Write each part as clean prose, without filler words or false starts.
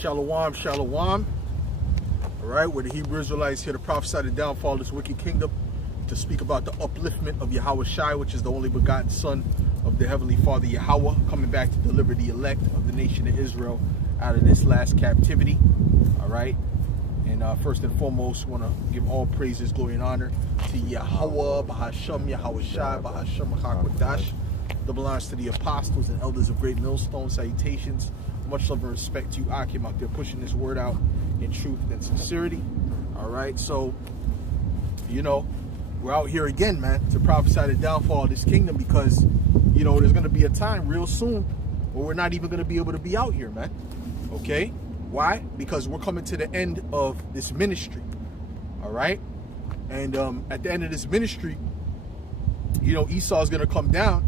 Shalom, shalom. All right, we're the Hebrew Israelites here to prophesy the downfall of this wicked kingdom, to speak about the upliftment of Yahweh Shai, which is the only begotten Son of the Heavenly Father Yahweh, coming back to deliver the elect of the nation of Israel out of this last captivity. All right, and first and foremost, want to give all praises, glory, and honor to Yahweh, Bahasham, Yahweh Shai, Bahasham, HaKodash. That belongs to the apostles and elders of Great Millstone. Salutations. Much love and respect to you, Akim, out there pushing this word out in truth and sincerity. All right, so, you know, we're out here again, man, to prophesy the downfall of this kingdom because, you know, there's going to be a time real soon where we're not even going to be able to be out here, man. Okay? Why? Because we're coming to the end of this ministry. All right? And at the end of this ministry, you know, Esau is going to come down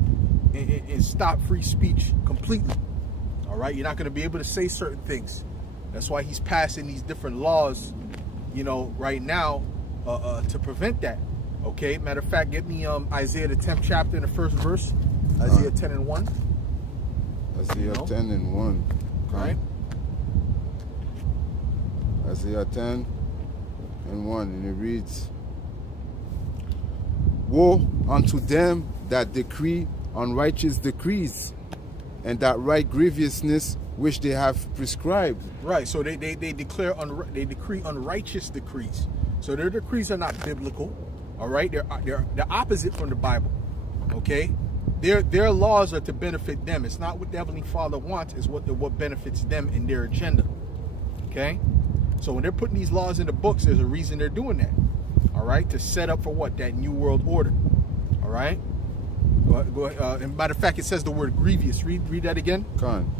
and stop free speech completely. All right, you're not going to be able to say certain things. That's why he's passing these different laws, you know, right now to prevent that. Okay, matter of fact, get me Isaiah the 10th chapter in the first verse, Isaiah 10 and 1. Isaiah 10 and 1. All right. Isaiah 10 and 1, and it reads, "Woe unto them that decree unrighteous decrees, and that write grievousness which they have prescribed." Right. So they declare they decree unrighteous decrees. So their decrees are not biblical. All right. They're the opposite from the Bible. Okay. Their laws are to benefit them. It's not what the Heavenly Father wants. It's what benefits them in their agenda. Okay. So when they're putting these laws in the books, there's a reason they're doing that. All right. To set up for what? That new world order. All right. Go ahead. And matter of fact, it says the word grievous. Read that again. Con.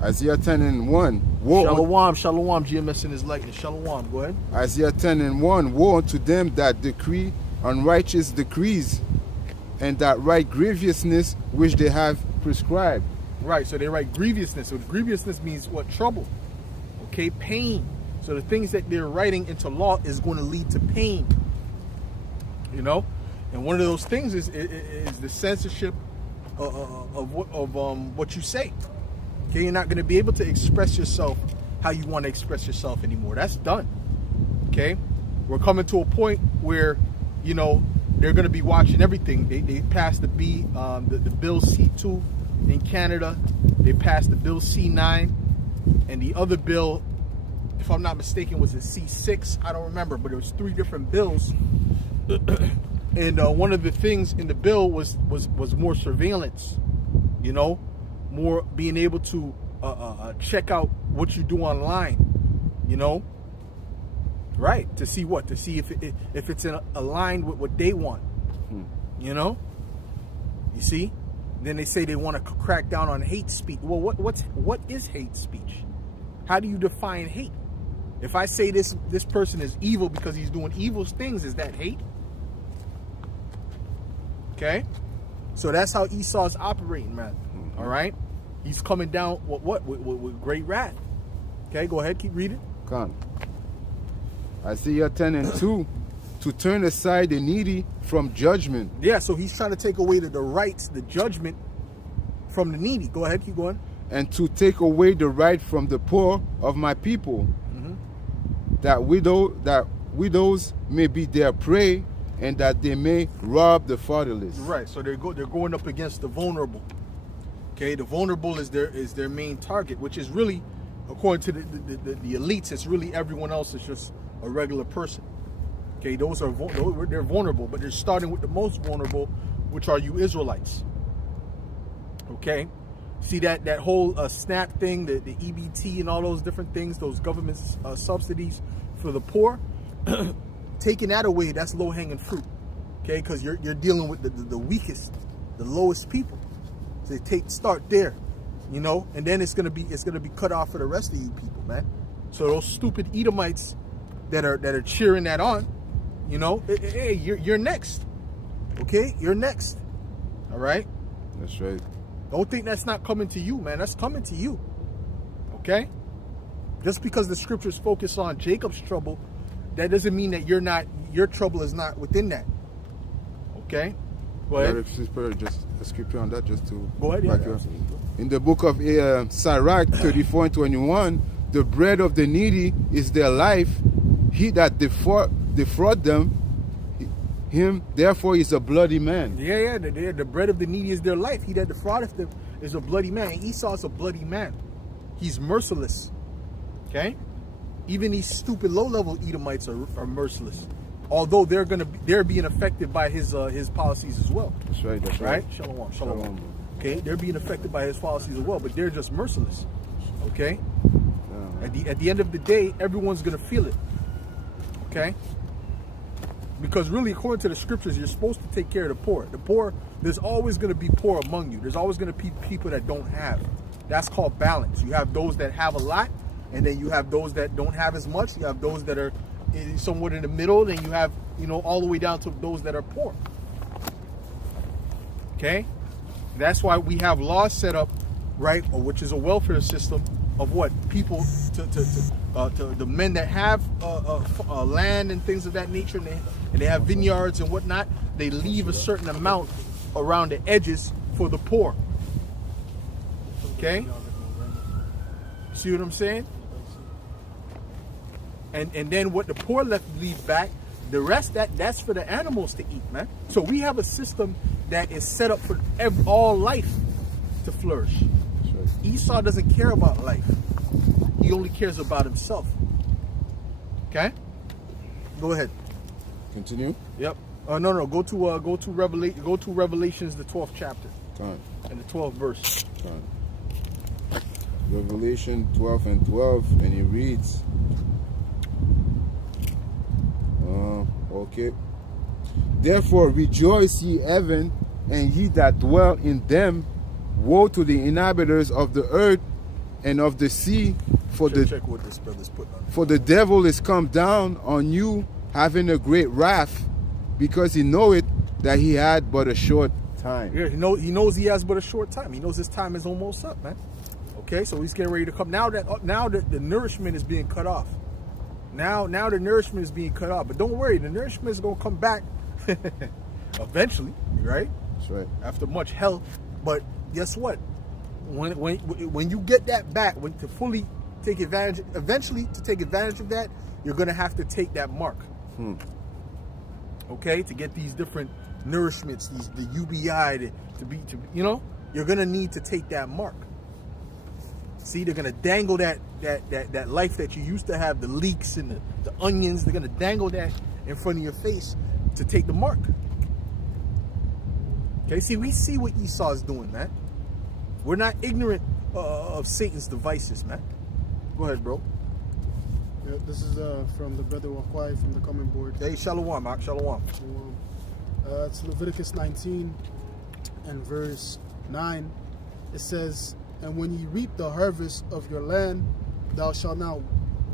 Isaiah 10 and 1. Woe Shalom, GMS in his likeness. Shalom. Go ahead. Isaiah 10 and 1. Woe unto them that decree unrighteous decrees, and that write grievousness which they have prescribed. Right. So they write grievousness. So grievousness means what? Trouble. Okay. Pain. So the things that they're writing into law is going to lead to pain. You know. And one of those things is the censorship of what you say. Okay, you're not going to be able to express yourself how you want to express yourself anymore. That's done. Okay, we're coming to a point where, you know, they're going to be watching everything. They passed the bill C2 in Canada. They passed the bill C9, and the other bill, if I'm not mistaken, was a C6. I don't remember, but it was 3 different bills. And one of the things in the bill was more surveillance, you know, more being able to check out what you do online, you know, right? To see what? To see if it's aligned with what they want, you know. You see? Then they say they want to crack down on hate speech. Well, what is hate speech? How do you define hate? If I say this person is evil because he's doing evil things, is that hate? Okay, so that's how Esau's operating, man. All right, he's coming down with great wrath. Okay, go ahead, keep reading. Con. Isaiah 10 and 2, to turn aside the needy from judgment. Yeah, so he's trying to take away the rights, the judgment from the needy. Go ahead, keep going. And to take away the right from the poor of my people, that widows may be their prey, and that they may rob the fatherless. Right. So they're going up against the vulnerable. Okay, the vulnerable is their main target, which is really, according to the elites, it's really everyone else is just a regular person. Okay, they're vulnerable, but they're starting with the most vulnerable, which are you Israelites. Okay, see that whole SNAP thing, the EBT and all those different things, those government subsidies for the poor. Taking that away, that's low-hanging fruit, okay? Because you're dealing with the weakest, the lowest people. So start there, you know, and then it's gonna be cut off for the rest of you people, man. So those stupid Edomites that are cheering that on, you know, hey, you're next, okay? You're next, all right? That's right. Don't think that's not coming to you, man. That's coming to you, okay? Just because the scriptures focus on Jacob's trouble, that doesn't mean that your trouble is not within that. Okay? Go ahead. Just a scripture on that, just to go ahead. back you up. In the book of Sirach 34 and 21, the bread of the needy is their life. He that defraud them, him therefore is a bloody man. Yeah. The bread of the needy is their life. He that defraudeth them is a bloody man. And Esau is a bloody man. He's merciless. Okay? Even these stupid low-level Edomites are merciless. Although they're being affected by his policies as well. That's right. That's right. Shalom. Okay, they're being affected by his policies as well, but they're just merciless. Okay. At the end of the day, everyone's gonna feel it. Okay. Because really, according to the scriptures, you're supposed to take care of the poor. The poor, there's always gonna be poor among you. There's always gonna be people that don't have. That's called balance. You have those that have a lot, and then you have those that don't have as much. You have those that are somewhat in the middle, and you have, all the way down to those that are poor. Okay? That's why we have laws set up, right, or which is a welfare system of what people to the men that have land and things of that nature, and they have vineyards and whatnot. They leave a certain amount around the edges for the poor. Okay? See what I'm saying? And then what the poor leave back, the rest that's for the animals to eat, man. So we have a system that is set up for all life to flourish. Right. Esau doesn't care about life. He only cares about himself. Okay? Go ahead. Continue. Yep. No. Go to Revelation. Go to Revelations, the 12th chapter. Time. And the 12th verse. Time. Revelation 12 and 12, and it reads. Okay. Therefore rejoice ye heaven, and ye that dwell in them. Woe to the inhabitants of the earth and of the sea, for check what this brother's putting on. For the devil is come down on you, having a great wrath, because he knoweth that he had but a short time. Yeah, he knows he has but a short time. He knows his time is almost up, man. Okay, so he's getting ready to come. Now that the nourishment is being cut off. Now the nourishment is being cut off. But don't worry, the nourishment is going to come back eventually, right? That's right. After much hell. But guess what? When you get that back, to fully take advantage, eventually to take advantage of that, you're going to have to take that mark. Okay? To get these different nourishments, the UBI, you're going to need to take that mark. See, they're going to dangle that life that you used to have, the leeks and the onions. They're going to dangle that in front of your face to take the mark. Okay, see, we see what Esau is doing, man. We're not ignorant of Satan's devices, man. Go ahead, bro. Yeah, this is from the brother Wakwai from the comment board. Hey, Shalom, Mark. Shalom. It's Leviticus 19 and verse 9. It says, and when ye reap the harvest of your land, thou shalt not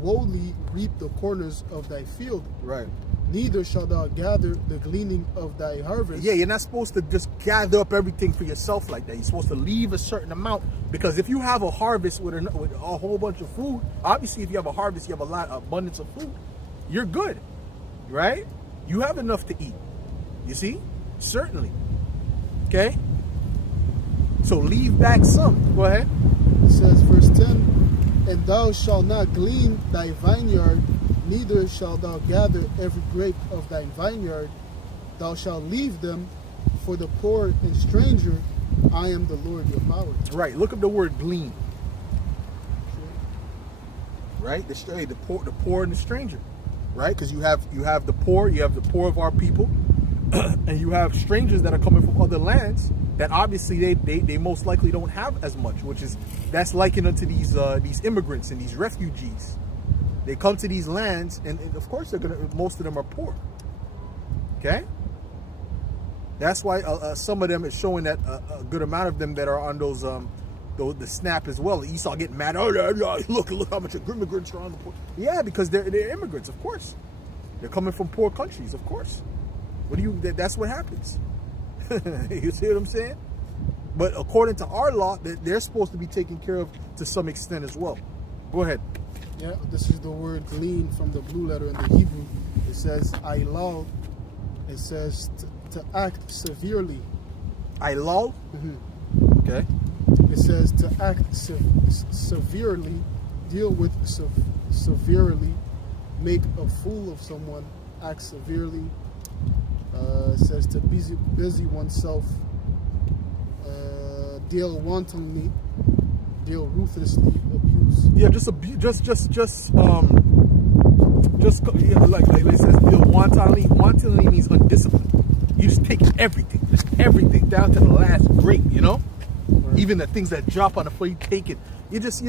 wholly reap the corners of thy field. Right. Neither shalt thou gather the gleaning of thy harvest. Yeah, you're not supposed to just gather up everything for yourself like that. You're supposed to leave a certain amount, because if you have a harvest with a whole bunch of food, obviously if you have a harvest, you have abundance of food, you're good, right? You have enough to eat. You see? Certainly. Okay? So leave back some. Go ahead. It says, verse 10, and thou shalt not glean thy vineyard, neither shalt thou gather every grape of thy vineyard. Thou shalt leave them for the poor and stranger. I am the Lord your power. Right. Look up the word glean. Right. The poor and the stranger. Right. Because you have the poor. You have the poor of our people, and you have strangers that are coming from other lands that obviously they most likely don't have as much. That's likened unto these immigrants and these refugees. They come to these lands, and of course most of them are poor. Okay? That's why some of them is showing that a good amount of them that are on the snap as well. Esau getting mad. Oh, look how much immigrants are on the poor. Yeah, because they're immigrants, of course. They're coming from poor countries, of course. That's what happens. You see what I'm saying? But according to our law, they're supposed to be taken care of to some extent as well. Go ahead. Yeah, this is the word glean from the blue letter in the Hebrew. It says ilal. It says to act severely. Ilal? Mm-hmm. Okay. It says to act severely, deal with severely, make a fool of someone, act severely. It says to busy oneself, deal wantonly, deal ruthlessly, abuse. Yeah, like it says, deal wantonly. Wantonly means undisciplined. You just take everything down to the last grape. You know, Right. even the things that drop on the floor, you take it. You just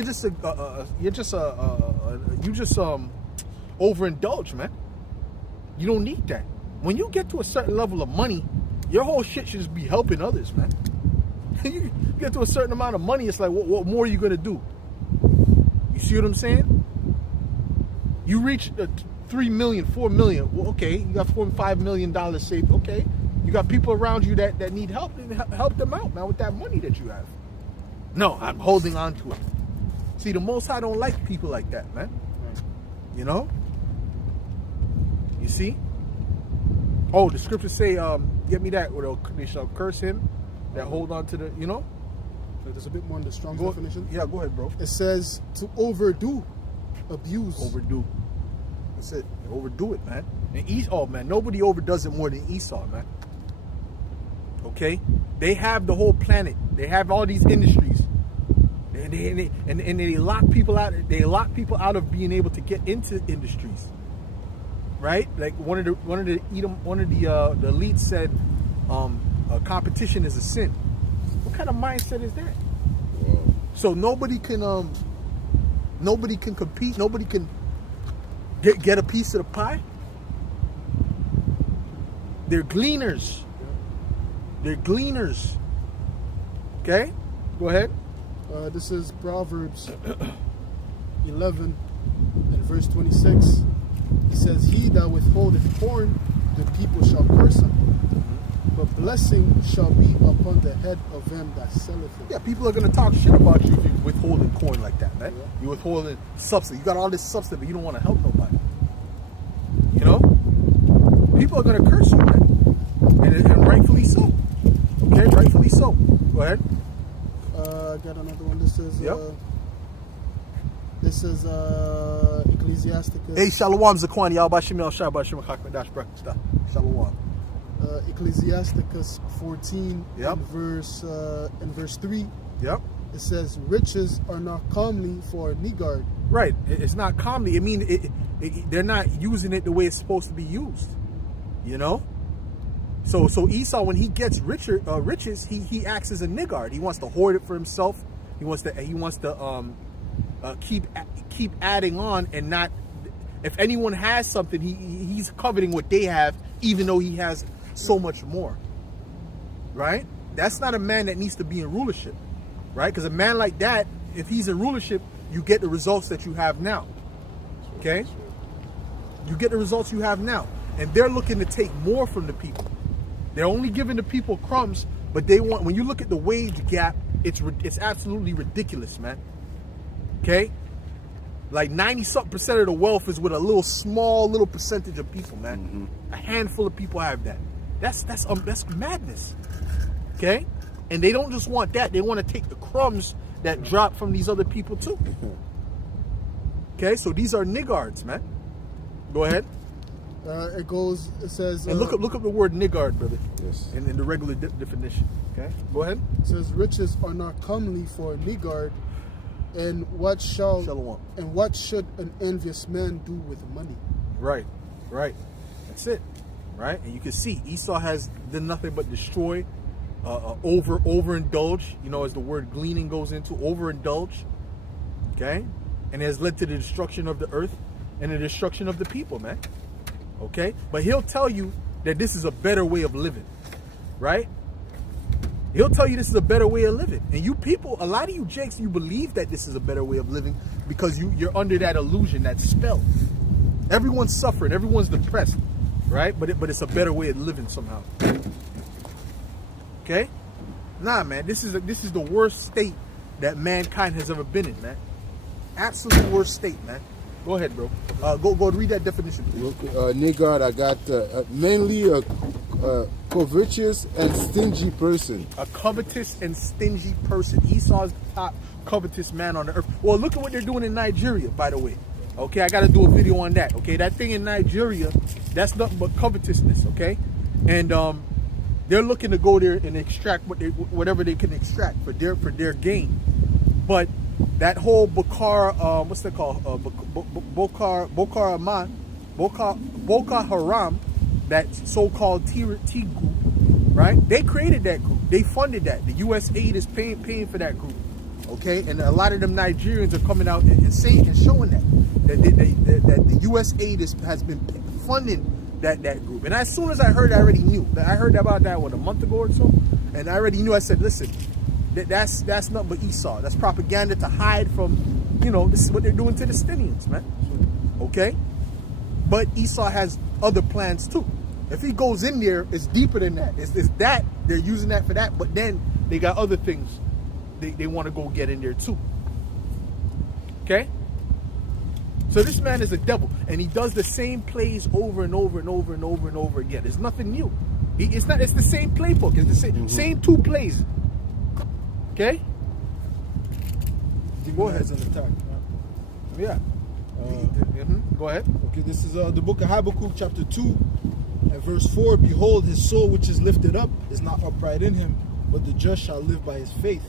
overindulge, man. You don't need that. When you get to a certain level of money, your whole shit should just be helping others, man. You get to a certain amount of money, it's like, what more are you gonna do? You see what I'm saying? You reach 3 million, 4 million. Well, okay, you got $4-5 million saved. Okay, you got people around you that need help. Help them out, man, with that money that you have. No, I'm holding on to it. See, the Most High don't like people like that, man. You know? You see? Oh, the scriptures say, get me that, or they shall curse him that hold on to the, you know? There's a bit more in the Strong's definition. Yeah, go ahead, bro. It says to overdo, abuse. Overdo. That's it. Overdo it, man. And Esau, man, nobody overdoes it more than Esau, man. Okay? They have the whole planet. They have all these industries. And they lock people out. They lock people out of being able to get into industries. Right? Like one of the elites said, competition is a sin. What kind of mindset is that? Wow. So nobody can compete. Nobody can get a piece of the pie. They're gleaners. They're gleaners. Okay, go ahead. This is Proverbs 11 and verse 26. It says, "He that withholdeth corn, the people shall curse him. But blessing shall be upon the head of him that selleth it." Yeah, people are gonna talk shit about you if you withholding coin like that, man. Yeah. You withholding substance. You got all this substance, but you don't want to help nobody. You know, people are gonna curse you, man, and rightfully so. Okay, rightfully so. Go ahead. I got another one. This is Yep. Ecclesiasticus. Hey, Shalom Zakwani, Yalbashim El Shah Bashim Hakmadash Breakfast. Shalom. Ecclesiasticus 14 Yep. in verse 3. Yep. It says, "Riches are not comely for a niggard." Right. It's not commonly. I mean, they're not using it the way it's supposed to be used. You know. So Esau, when he gets riches, he acts as a niggard. He wants to hoard it for himself. He wants to keep adding on and not. If anyone has something, he's coveting what they have, even though he has so much more. Right? That's not a man that needs to be in rulership. Right? Because a man like that, if he's in rulership, you get the results that you have now. Okay? You get the results you have now. And they're looking to take more from the people. They're only giving the people crumbs, but they want, when you look at the wage gap, it's absolutely ridiculous, man. Okay? Like 90-something% of the wealth is with a small little percentage of people, man. Mm-hmm. A handful of people have that. That's madness. Okay? And they don't just want that. They want to take the crumbs that drop from these other people too. Okay? So these are niggards, man. Go ahead. It says... and look up the word niggard, brother. Yes. In the regular definition. Okay? Go ahead. It says, "Riches are not comely for a niggard, and what should an envious man do with money?" Right. That's it. Right? And you can see Esau has done nothing but destroy, overindulge, you know, as the word gleaning goes into, overindulge. Okay? And it has led to the destruction of the earth and the destruction of the people, man. Okay? But he'll tell you that this is a better way of living. Right? He'll tell you this is a better way of living. And you people, a lot of you jakes, you believe that this is a better way of living because you're under that illusion, that spell. Everyone's suffering. Everyone's depressed. Right? But it's a better way of living somehow. Okay? Nah, man. This is the worst state that mankind has ever been in, man. Absolute worst state, man. Go ahead, bro. Go read that definition, please. Niggard, I got mainly covetous and stingy person. A covetous and stingy person. Esau's the top covetous man on the earth. Well, look at what they're doing in Nigeria, by the way. Okay, I got to do a video on that. Okay, that thing in Nigeria, that's nothing but covetousness. Okay, and they're looking to go there and extract whatever they can extract for their gain. But that whole Boko Haram, that so-called T group, right? They created that group. They funded that. The U.S. aid is paying for that group. Okay, and a lot of them Nigerians are coming out and saying and showing that the U.S. aid has been funding that group. And as soon as I heard, I already knew. I heard about that a month ago or so, and I already knew. I said, listen, that's nothing but Esau. That's propaganda to hide from, this is what they're doing to the Palestinians, man. Okay, but Esau has other plans too. If he goes in there, it's deeper than that. It's that they're using that for that, but then they got other things they want to go get in there too. Okay? So this man is a devil, and he does the same plays over and over and over and over and over again. It's nothing new. It's the same playbook. It's the same two plays. Okay? Go ahead. An attack. Yeah. Go ahead. Okay, this is the book of Habakkuk, chapter 2, and verse 4. Behold, his soul which is lifted up is not upright in him, but the just shall live by his faith.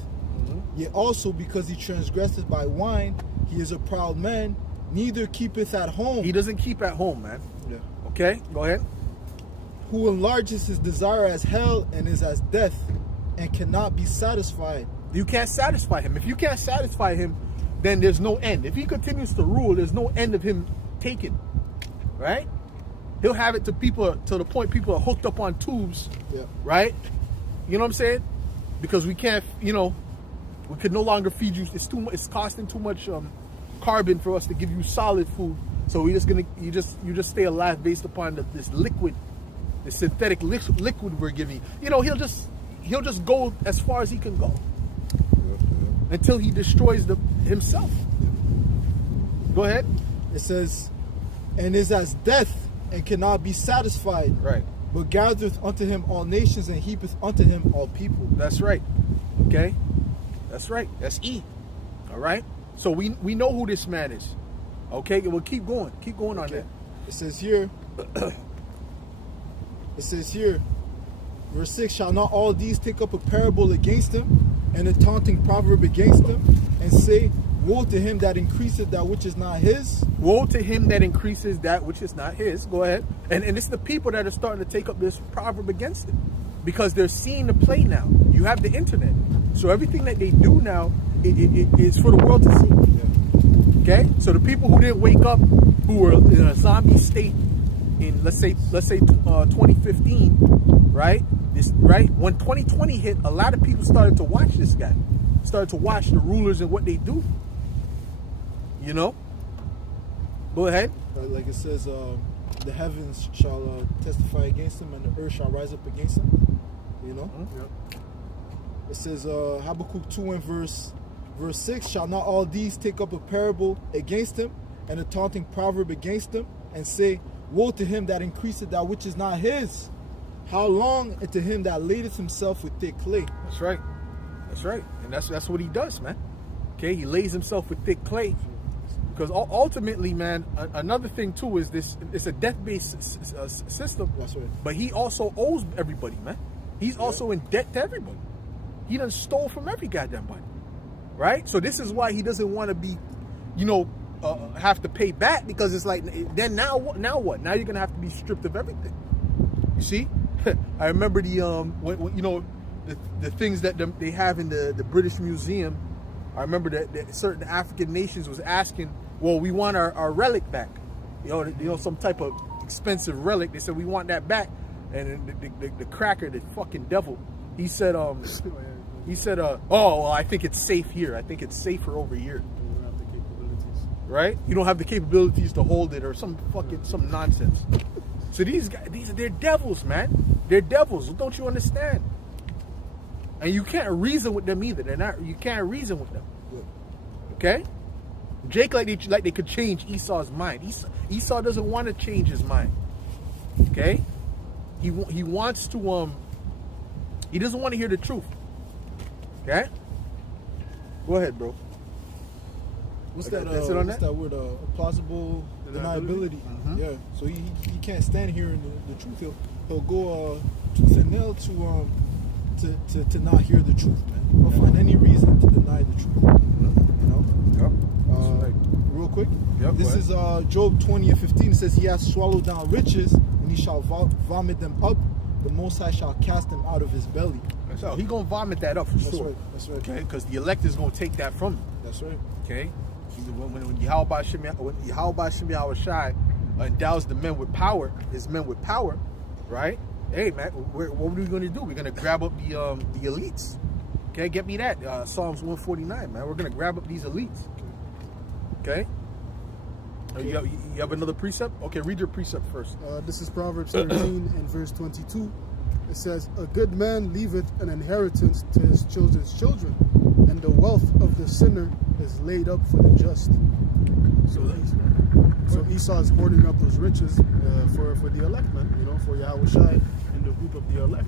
Yet also, because he transgresseth by wine, he is a proud man, neither keepeth at home. He doesn't keep at home, man. Yeah. Okay, go ahead. Who enlarges his desire as hell and is as death, and cannot be satisfied. You can't satisfy him. If you can't satisfy him, then there's no end. If he continues to rule, there's no end of him taking. Right? He'll have it to the point people are hooked up on tubes. Yeah. Right? You know what I'm saying? Because we can't, we could no longer feed you. It's too much. It's costing too much carbon for us to give you solid food. So you just stay alive based upon this liquid, the synthetic liquid we're giving. He'll just go as far as he can go until he destroys himself. Go ahead. It says, and is as death and cannot be satisfied. Right. But gathereth unto him all nations and heapeth unto him all people. That's right. Okay. That's right. That's E. All right. So we know who this man is. Okay. We'll keep going. Keep going on that. It says here. Verse 6, shall not all these take up a parable against him, and a taunting proverb against him, and say, woe to him that increaseth that which is not his? Woe to him that increases that which is not his. Go ahead. And it's the people that are starting to take up this proverb against him, because they're seeing the play now. You have the internet. So everything that they do now, it is for the world to see. Okay? So the people who didn't wake up, who were in a zombie state in, let's say 2015, right? When 2020 hit, a lot of people started to watch this guy, started to watch the rulers and what they do. Go ahead. Like it says, the heavens shall testify against him, and the earth shall rise up against him. It says, Habakkuk 2 and verse 6, shall not all these take up a parable against him, and a taunting proverb against him, and say, woe to him that increaseth that which is not his? How long? And to him that ladeth himself with thick clay. That's right. That's right. And that's what he does, man. Okay, he lays himself with thick clay. Because ultimately, man, another thing too is this: it's a debt-based system. That's right. But he also owes everybody, man. He's also in debt to everybody. He done stole from every goddamn body, right? So this is why he doesn't want to be, have to pay back, because it's like, then now what? Now you're gonna have to be stripped of everything. You see? I remember the things that they have in the British Museum. I remember that certain African nations was asking, well, we want our relic back. Some type of expensive relic. They said, we want that back. And the cracker, the fucking devil, he said, oh, well, I think it's safe here. I think it's safer over here. You don't have the capabilities. Right? You don't have the capabilities to hold it, or some nonsense. So these guys, they're devils, man. They're devils. Don't you understand? And you can't reason with them either. You can't reason with them. Okay? Jake, like they could change Esau's mind. Esau doesn't want to change his mind. Okay? he wants to he doesn't want to hear the truth. Okay? Go ahead, bro. What's Okay, that? that's it on What's that? that word? Plausible deniability. Mhm. Yeah. So he can't stand hearing the truth. He'll go tooth and nail to not hear the truth, man. He'll find any reason to deny the truth. You know. Yep. That's right. Real quick. Yep, This go is Job 20:15. It says, "He has swallowed down riches, and he shall vomit them up. The Most High shall cast them out of his belly." So he gonna vomit that up for That's sure. right. That's right. Okay, because the elect is gonna take that from him. That's right. Okay, when Yahweh Shem Yahweh Shai endows the men with power, his men with power, right? Hey man, what are we gonna do? We're gonna grab up the elites. Okay, get me that Psalms 149, man. We're gonna grab up these elites. Okay. You have another precept? Okay, read your precept first. This is Proverbs 13 and verse 22. It says, "A good man leaveth an inheritance to his children's children, and the wealth of the sinner is laid up for the just." So Esau is hoarding up those riches for the elect, man. You know, for Yahweh Shai and the group of the elect.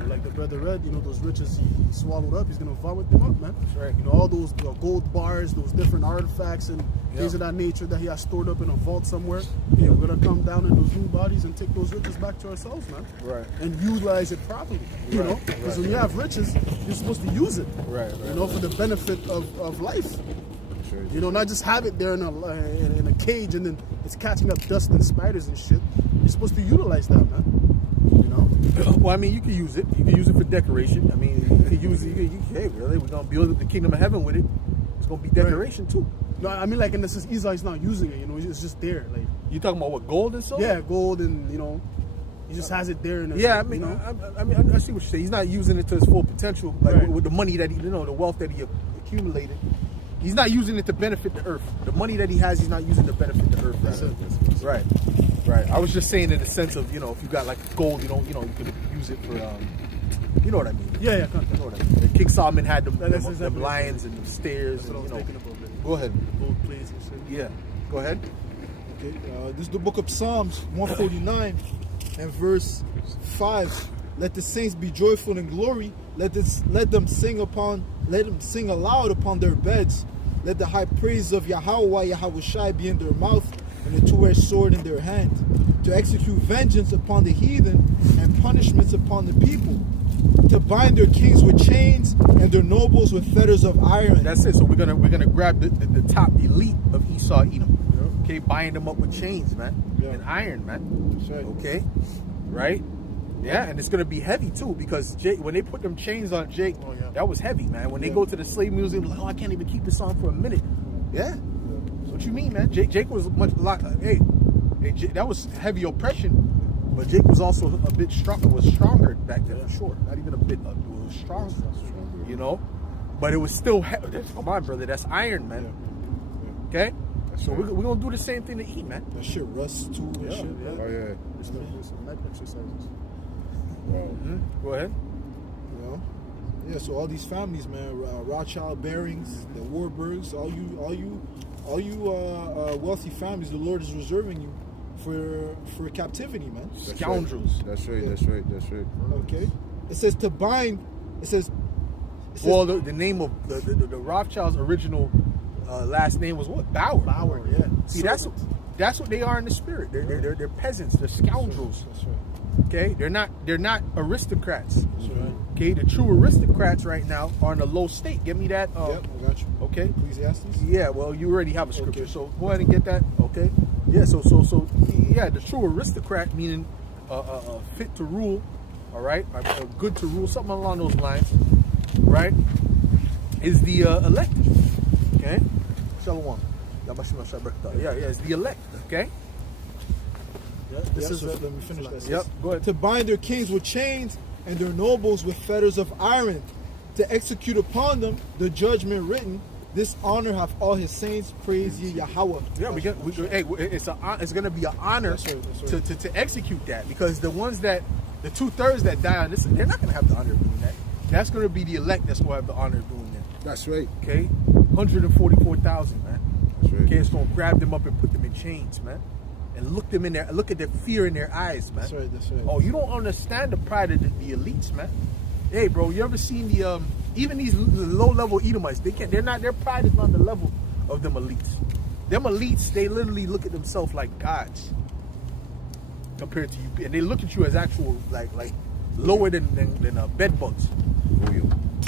And like the brother read, you know, those riches he swallowed up. He's gonna vomit them up, man. That's right. You know, all those gold bars, those different artifacts and things of that nature that he has stored up in a vault somewhere. Yeah, we're gonna come down in those new bodies and take those riches back to ourselves, man. Right. And utilize it properly. You know, because when you have riches, you're supposed to use it. Right. You know, for the benefit of life. You know, not just have it there in a cage and then it's catching up dust and spiders and shit. You're supposed to utilize that, man. You know? Well, I mean, you can use it. You can use it for decoration. I mean, you can use it. Hey, really? We're gonna build up the kingdom of heaven with it. It's gonna be decoration too. No, I mean, like in the sense, Esau's not using it. You know, it's just there. Like, You talking about what, gold and silver? yeah, gold and he just has it there. In a, Yeah, I mean, you know? I see what you're saying. He's not using it to its full potential, like Right. with the money that the wealth that he accumulated. He's not using it to benefit the earth. The money that he has, he's not using to benefit the earth. That's it. Right, right. I was just saying in the sense of, if you got like gold, you could use it for, you know what I mean? Yeah, You know what I mean? King Solomon had them That's exactly lions and the stairs. That's what I was thinking about. Like, Go ahead. gold plates and shit. Yeah, go ahead. Okay, this is the book of Psalms 149 and verse 5. "Let the saints be joyful in glory. Let them sing aloud upon their beds. Let the high praise of Yahweh Shai be in their mouth, and a two-edged sword in their hand, to execute vengeance upon the heathen and punishments upon the people, to bind their kings with chains and their nobles with fetters of iron." That's it. So we're gonna grab the top elite of Esau, Edom. Okay, buying them up with chains, man, and iron, man. That's right. Okay, right? Yeah, and it's gonna be heavy too, because when they put them chains on Jake, that was heavy, man. When they go to the slave museum, like, oh, I can't even keep this on for a minute. Yeah. What you mean, man? Jake was that was heavy oppression, but Jake was also a bit stronger. Was stronger back then, for sure. Not even a bit. It was stronger. You know, but it was still. Come on, brother. That's iron, man. Okay. So we're gonna do the same thing to eat, man. That shit rusts too and shit. Oh yeah. Just gonna do some neck exercises. Go ahead. You know? Yeah, so all these families, man, Rothschild, Barings, the Warburgs, all you wealthy families, the Lord is reserving you for captivity, man. Scoundrels. That's right. Yeah. That's right. Okay. It says to bind. It says. Well, the name of the Rothschilds' original last name was what? Bauer. Yeah. See, that's what they are in the spirit. They're peasants. They're scoundrels. That's right. Okay, they're not aristocrats. That's right. Okay, the true aristocrats right now are in a low state. Give me that. Yep, I got you. Okay. Ecclesiastes. Yeah, well, you already have a scripture, Okay. so go ahead and get that. Okay. Yeah. So yeah, the true aristocrat, meaning fit to rule. All right, good to rule, something along those lines. Right, is the elect. Okay. Shalom. Yeah, it's the elect. Okay. This is let me finish that. Yep, go ahead. To bind their kings with chains and their nobles with fetters of iron, to execute upon them the judgment written. This honor have all his saints. Praise ye Yahweh. Yeah, hey, it's gonna be an honor That's right. to execute that, because the 2/3 that die on this, they're not gonna have the honor of doing that. That's gonna be the elect that's gonna have the honor of doing that. That's right. Okay, 144,000, man. That's right. Okay, it's gonna grab them up and put them in chains, man. and look them in their, look at the fear in their eyes, man. That's right. That's right. Oh, you don't understand the pride of the elites, man. Hey, bro, you ever seen the even these low-level Edomites? Their pride is not on the level of them elites. Them elites, they literally look at themselves like gods compared to you, and they look at you as actual like lower than bed bugs.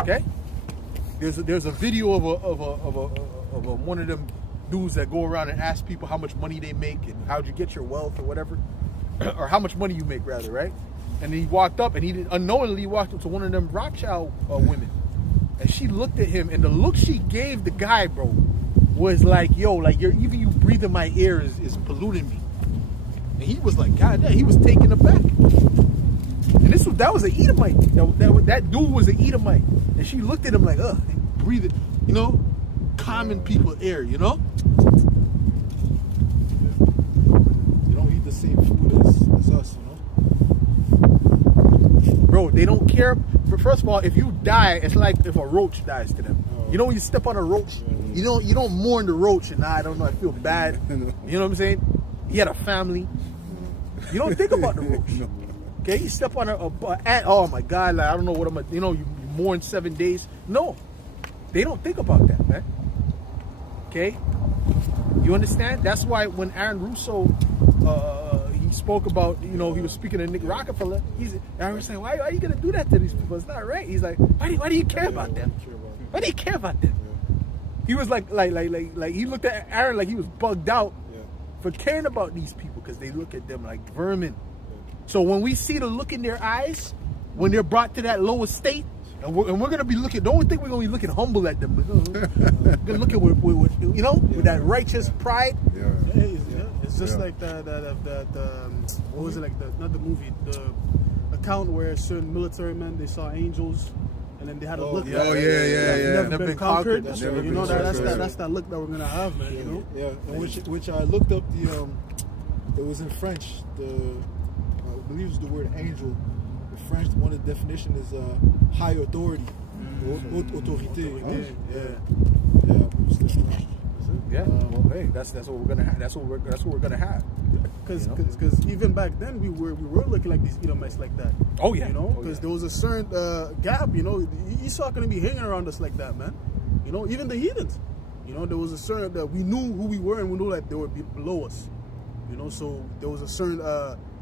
Okay? There's a video of one of them dudes that go around and ask people how much money they make and how'd you get your wealth or whatever, or how much money you make rather, right? And he walked up and he unknowingly walked up to one of them Rothschild women, and she looked at him, and the look she gave the guy, bro, was like, yo, like even you breathing my air is polluting me. And he was like, God damn, he was taken aback. And that was an Edomite. That dude was an Edomite. And she looked at him like, breathing, you know, common people air, you know? You don't eat the same food as us, you know? Bro, they don't care. First of all, if you die, it's like if a roach dies to them. You know when you step on a roach, you don't mourn the roach and I don't know, I feel bad. You know what I'm saying? He had a family. You don't think about the roach. Okay, you step on a ant. Oh my God! Like, I don't know what I'm. You know, you mourn 7 days. No, they don't think about that, man. Okay, you understand? That's why when Aaron Russo, he spoke about, you know, he was speaking to Nick Rockefeller. Aaron was saying, why are you gonna do that to these people? It's not right. He's like, why do you care about them? Why do you care about them? He was like he looked at Aaron like he was bugged out for caring about these people because they look at them like vermin. So when we see the look in their eyes, when they're brought to that lower state, and we're going to be looking, don't think we're going to be looking humble at them. We're going to look at with you know, with that righteous pride. It's just like that what was it, like not the movie, the account where certain military men, they saw angels and then they had a look. Never been conquered. That's You know, that's that look that we're gonna have, man. You know. Yeah, and which I looked up it was in French. I believe it's the word angel. The French, one of the definition is high authority, haute autorité. Well, hey, that's what we're gonna have. That's what we're gonna have. Because even back then we were looking like these Edomites like that. Oh yeah, you know, because there was a certain gap. You know, Esau couldn't be hanging around us like that, man. You know, even the heathens. You know, there was a certain that we knew who we were and we knew that they would be below us. You know, so there was a certain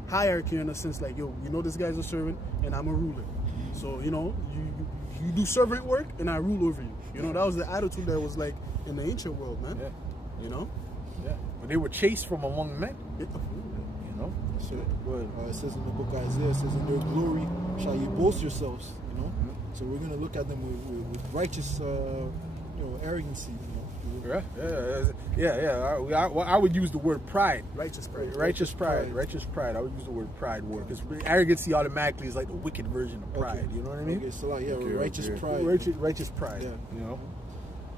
hierarchy in a sense, like, yo, you know, this guy's a servant and I'm a ruler. So, you know, you do servant work and I rule over you. You know, that was the attitude that was like in the ancient world, man. Yeah. You know? Yeah. But they were chased from among men. Yeah. You know? So, it says in the book of Isaiah, it says, in their glory shall you boast yourselves, you know? Mm-hmm. So we're going to look at them with righteous, arrogancy, you know? I would use the word pride. Righteous pride. Righteous pride. I would use the word pride word because arrogancy automatically is like the wicked version of pride. Okay. You know what I mean? Okay, so righteous pride. Righteous pride. Yeah. You know.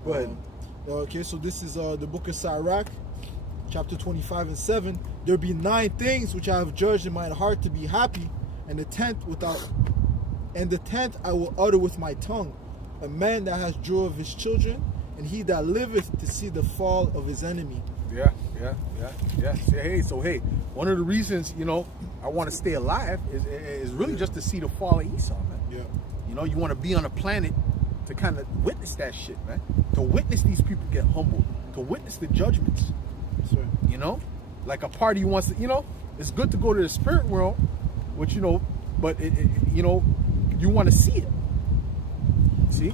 But okay, so this is the book of Sirach, chapter 25 and 7. There be 9 things which I have judged in my heart to be happy, and the 10th I will utter with my tongue. A man that has joy of his children, and he that liveth to see the fall of his enemy. Yeah. So hey, one of the reasons, you know, I want to stay alive is really just to see the fall of Esau, man. Yeah. You know, you want to be on a planet to kind of witness that shit, man. To witness these people get humbled. To witness the judgments. That's right. You know, like a party wants to, you know, it's good to go to the spirit world, which, you know, but you know, you want to see it. See?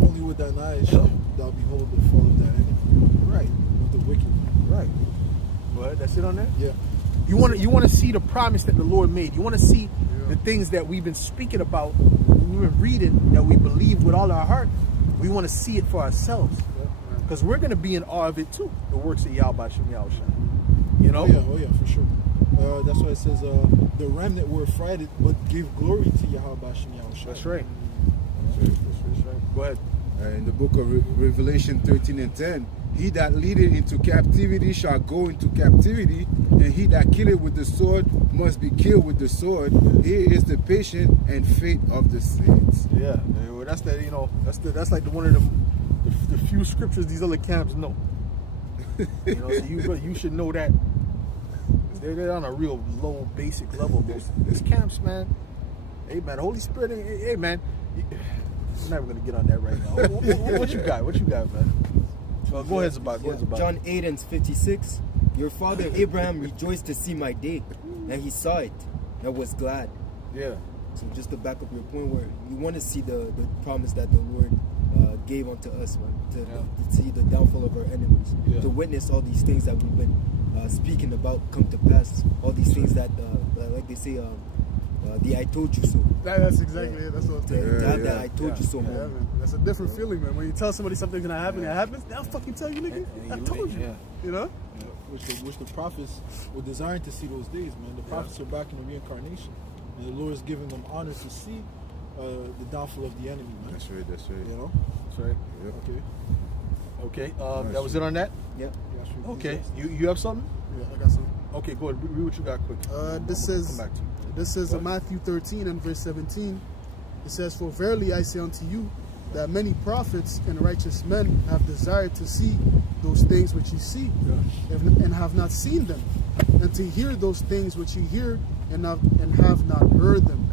Only with thine eyes shall thou behold the fall of that enemy. Right. Of the wicked. Right. What? That's it on that? Yeah. You want to see the promise that the Lord made. You want to see the things that we've been speaking about, we've been reading, that we believe with all our heart. We want to see it for ourselves. Because we're going to be in awe of it too. The works of Yahweh Shem Yahushua. You know? Oh yeah, for sure. That's why it says the remnant were affrighted but gave glory to Yahweh Shem Yahushua. That's right. Go ahead. In the book of Revelation 13 and 10, he that leadeth into captivity shall go into captivity, and he that killeth with the sword must be killed with the sword. Here is the patience and faith of the saints. Yeah, well, that's the, you know, that's like one of the few scriptures these other camps know. You know, so you should know that. They're on a real low, basic level. These camps, man. Hey, man, Holy Spirit. Hey, man. We're not even gonna get on that right now. What you got? What you got, man? Go ahead, Zabak. Go ahead, Zabak. John 8 and 56. Your father Abraham rejoiced to see my day, and he saw it and was glad. Yeah. So just to back up your point, where you want to see the promise that the Lord gave unto us, man, to see the downfall of our enemies, to witness all these things that we've been speaking about come to pass. All these things that, like they say, the I told you so. That's exactly it. That's what To have that I told you so, man. Yeah, man. That's a different feeling, man. When you tell somebody something's gonna happen, it happens. They'll fucking tell you, nigga. I told you. You know? Which the prophets were desiring to see those days, man. The prophets are back in the reincarnation, and the Lord is giving them honor to see the downfall of the enemy, man. That's right. You know? That's right. Yep. Okay. That was it on that? Yep. Okay. You have something? Yeah, I got some. Okay, go ahead. Read what you got quick. This come back to you. This is Matthew 13 and verse 17. It says, "For verily I say unto you, that many prophets and righteous men have desired to see those things which ye see, and have not seen them, and to hear those things which ye hear, and have not heard them.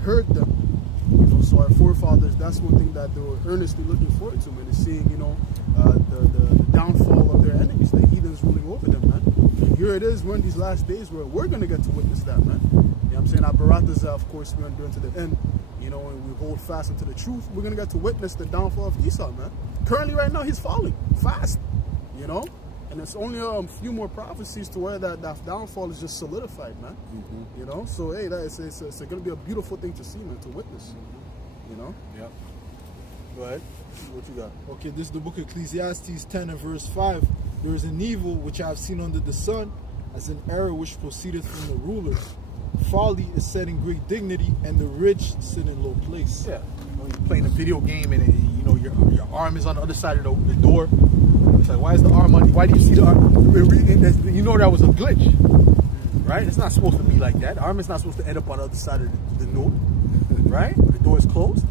You know, so our forefathers, that's one thing that they were earnestly looking forward to, man, is seeing, you know, the downfall of their enemies, the heathens ruling over them, man. And here it is, we're in these last days where we're going to get to witness that, man. You know what I'm saying? Our Baratas, of course, we're enduring to the end, you know, and we hold fast into the truth. We're going to get to witness the downfall of Esau, man. Currently, right now, he's falling fast, you know? And it's only a few more prophecies to where that downfall is just solidified, man. You know? So, hey, it's going to be a beautiful thing to see, man, to witness. You know? Yep. Go ahead. What you got? Okay, this is the book of Ecclesiastes 10 and verse 5. There is an evil which I have seen under the sun, as an error which proceedeth from the rulers. Folly is set in great dignity, and the rich sit in low place. Yeah. When you're playing a video game and you know your arm is on the other side of the door. It's like, why is the arm on? Why do you see the arm? You know that was a glitch, right? It's not supposed to be like that. The arm is not supposed to end up on the other side of the door, right? The door is closed,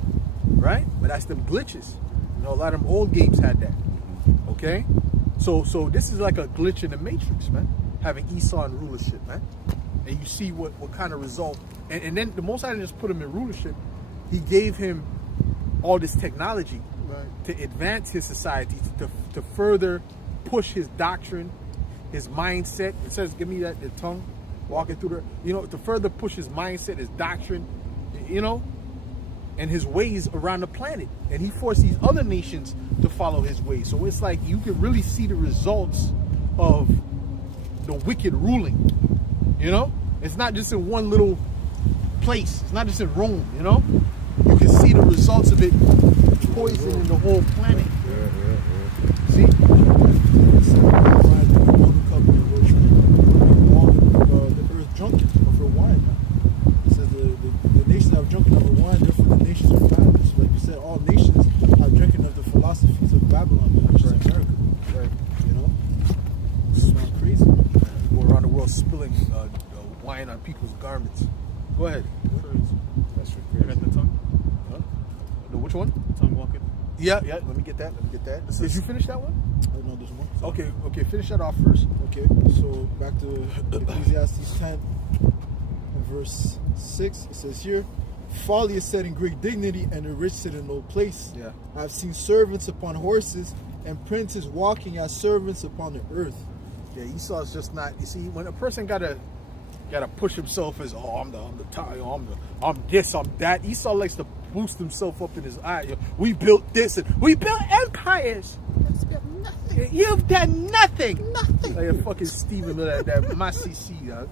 right? But that's them glitches. You know, a lot of them old games had that. Okay, so this is like a glitch in the Matrix, man. Having Esau in rulership, man, and you see what kind of result. And then the Most High didn't just put him in rulership; He gave him all this technology to advance his society, to further push his doctrine, his mindset. It says, give me the tongue, walking through the, you know, to further push his mindset, his doctrine, you know, and his ways around the planet. And he forced these other nations to follow his ways. So it's like you can really see the results of the wicked ruling, you know? It's not just in one little place. It's not just in Rome, you know? You can see the results of it poisoning the whole planet. See? The earth drunken of her wine. It says the nations have drunken of her wine, therefore the nations are mad. So like you said, all nations have drinking of the philosophies of Babylon, which is America. Right. You know? This is not crazy. Go around the world spilling wine on people's garments. Go ahead. That's I got the tongue. Huh? No, which one? Tongue walking. Yeah. Let me get that. Did you finish that one? Oh, no, there's more. Okay. Finish that off first. Okay, so back to Ecclesiastes 10 and verse 6. It says here, folly is set in great dignity, and the rich sit in low place. Yeah. I've seen servants upon horses, and princes walking as servants upon the earth. Yeah, Esau's just not. You see, when a person gotta push himself as, oh, I'm the top, I'm this, I'm that. Esau likes to boost himself up in his eye. We built this and we built empires. You've done nothing. Like a fucking Stephen, that Masisi.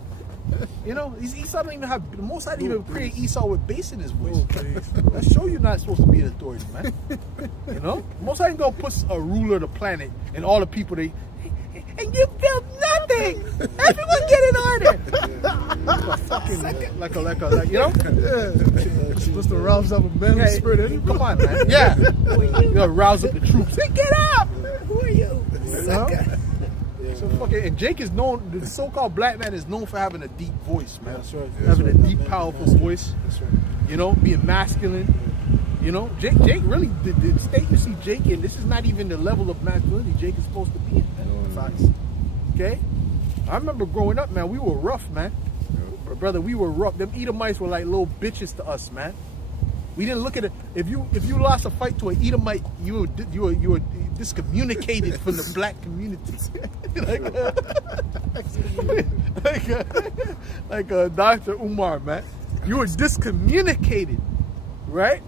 You know, Esau don't even have, the Most High didn't even create Esau with bass in his voice. That show you're not supposed to be an authority, man. You know, Most High ain't gonna put a ruler of the planet and all the people and you built nothing. Everyone get in order. Like you know? Yeah. Supposed to rouse up a manly spirit. Anyway. Come on, man. Yeah. You gotta rouse up the troops. Hey, get up. Who are you? So fucking, and Jake is known, the so-called black man is known for having a deep voice, man. That's right. Having a deep, powerful voice. That's right. You know, being masculine. You know, Jake really, the state you see Jake in, this is not even the level of masculinity Jake is supposed to be in, man. No. Okay? I remember growing up, man, we were rough, man. Brother, we were rough. Them Edomites were like little bitches to us, man. We didn't look at it. If you lost a fight to an Edomite, you were discommunicated from the black community. like Dr. Umar, man. You were discommunicated, right?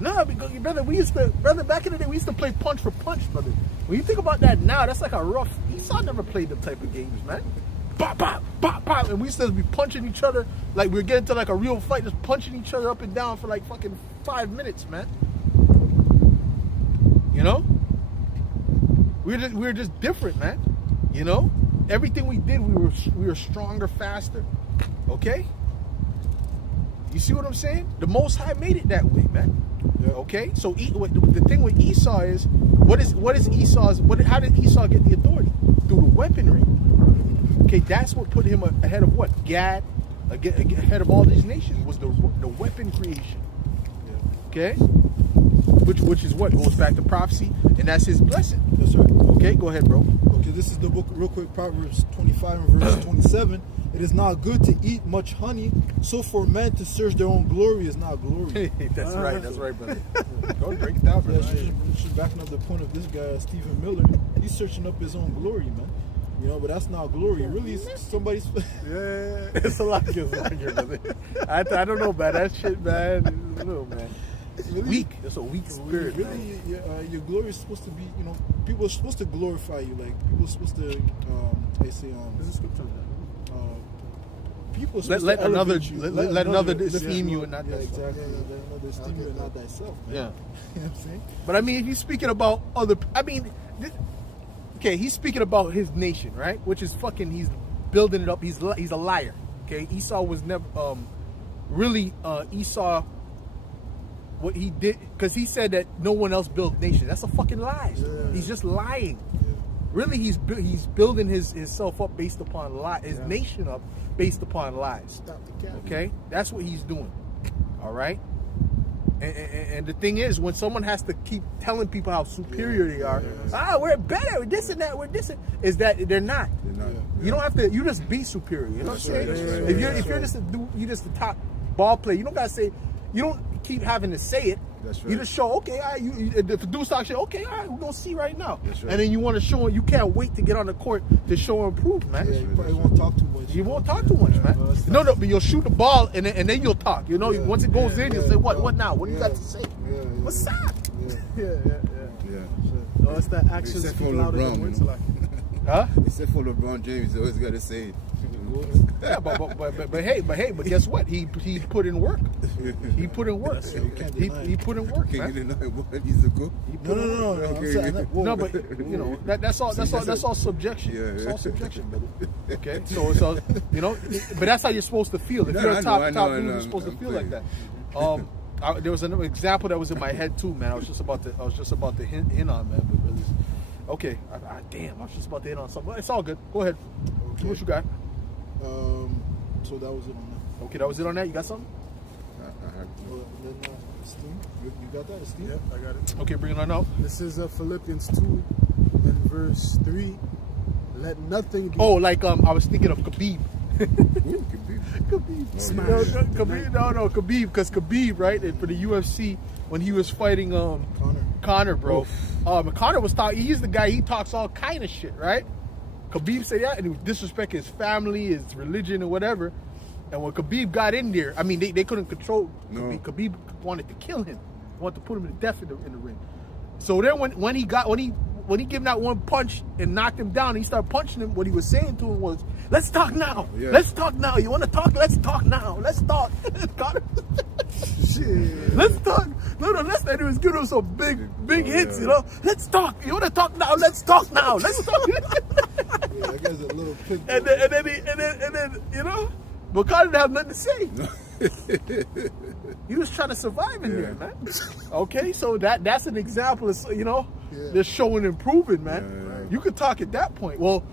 No, because brother, back in the day we used to play punch for punch, brother. When you think about that now, that's like a rough. Esau never played them type of games, man. Bop, bop, bop, bop, and we used to be punching each other like we were getting to like a real fight, just punching each other up and down for like fucking 5 minutes, man. You know, we were just different, man. You know, everything we did, we were stronger, faster. Okay, you see what I'm saying? The Most High made it that way, man. Yeah. Okay, so the thing with Esau is, what is Esau's? How did Esau get the authority? Through the weaponry. Okay, that's what put him ahead of what? Gad, ahead of all these nations, was the weapon creation. Yeah. Okay, which is what goes back to prophecy, and that's his blessing. Yes, sir. Okay, go ahead, bro. Okay, this is the book, real quick, Proverbs 25 and verse 27. It is not good to eat much honey, so for men to search their own glory is not glory. That's right, brother. Go break it down, brother. Just backing up the point of this guy, Stephen Miller, he's searching up his own glory, man. You know, but that's not glory. Really, somebody's. Yeah, it's a lot here, brother. I don't know about that shit, man. No, man. Really, weak. It's a weak spirit. Really, your glory is supposed to be. You know, people are supposed to glorify you. Like people are supposed to. They say. This is scripture. People let another esteem you and not thyself. Exactly. Let another esteem you and not thyself. Man. Yeah. You know what I'm saying? But I mean, if you're speaking about other, I mean. Okay, he's speaking about his nation, right? Which is fucking, he's building it up. He's a liar. Okay, Esau was never really Esau. What he did, because he said that no one else built nation. That's a fucking lie. Yeah. He's just lying. Yeah. Really, he's building himself up based upon his nation up based upon lies. Stop the cap. Okay, that's what he's doing. All right. And the thing is, when someone has to keep telling people how superior they are, we're better, we're this and that, we're this, is that they're not. You don't have to. You just be superior. You know what I'm saying? If you're just the top ball player, you don't gotta say. You don't keep having to say it. That's right. You just show, okay, if the dude talk shit, okay, all right, we're gonna see right now. That's right. And then you want to show him. You can't wait to get on the court to show and prove, man. Yeah, you probably won't talk too much. You won't talk too much, man. No, but you'll shoot the ball and then you'll talk. You know, once it goes in, you'll say, what now? What do you got to say? What's up? Yeah. No, it's that action Except for speak louder than LeBron, words. you know. Huh? Except for LeBron James, he always got to say it. Yeah, but guess what? He put in work. He put in work. He put in work, Can man. you deny what? He's a good. No. Okay. No, but you know that's all subjection. It's all subjection, brother. Okay, so you know, but that's how you're supposed to feel. If you're a top dude, you're supposed to feel like that. There was another example that was in my head too, man. I was just about to hint on, man. But really, okay, damn, I was just about to hit on something. It's all good. Go ahead. Okay. What you got? So that was it on that. Okay, that was it on that. You got something? Steve, you got that, Steve? Yep, I got it. Okay, bring it on out. This is Philippians 2 and verse 3. Let nothing be. Oh, like I was thinking of Khabib. Khabib. Khabib, because Khabib, right, for the UFC, when he was fighting Conor, bro. Conor was talking. He's the guy. He talks all kind of shit, right? Khabib said that, and he would disrespect his family, his religion, or whatever. And when Khabib got in there, I mean, they couldn't control Khabib. Khabib wanted to kill him, wanted to put him to death in the ring. So then, when he gave him that one punch and knocked him down, and he started punching him. What he was saying to him was, "Let's talk now. Yeah. Let's talk now. You want to talk? Let's talk now. Let's talk." Shit. Let's talk. No, let's. And he was giving him some big hits. You know, let's talk. You want to talk now? Let's talk now. Let's talk. Yeah, that guy's a little pig. And then, you know, but Conor didn't have nothing to say. He was trying to survive in there, man. Okay, so that's an example of, you know, they're showing improving, man. Yeah. You could talk at that point. Well,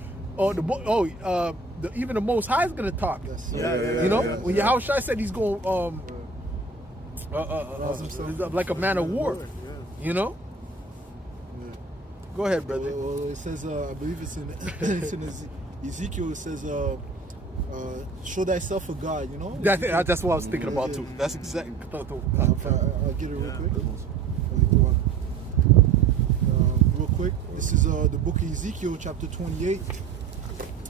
even the Most High is gonna talk. Yeah, you know, yeah. when Yahushua said he's going like a man of war, you know. Go ahead, brother. Well, it says, I believe it's in Ezekiel, it says, show thyself a God, you know? That's what I was thinking about too. That's exactly. I'll get it real quick. Real quick, this is the book of Ezekiel, chapter 28,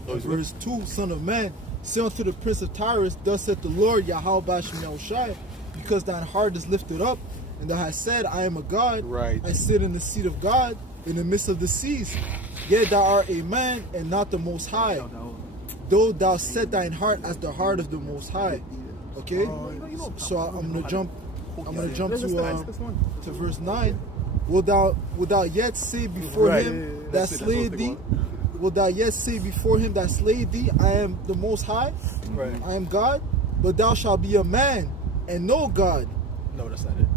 verse 2. Son of man, say unto the prince of Tyrus, thus saith the Lord, Yahweh Bashem Yahushai, because thine heart is lifted up, and thou hast said, I am a God. Right. I sit in the seat of God in the midst of the seas. Yet thou art a man and not the Most High. Though thou set thine heart as the heart of the Most High. Okay? So I'm gonna jump to verse 9. Will thou yet say before him that slayed thee? Will thou yet say before him that slayed thee, I am the Most High? Right. I am God? But thou shalt be a man and no God No, that's not it.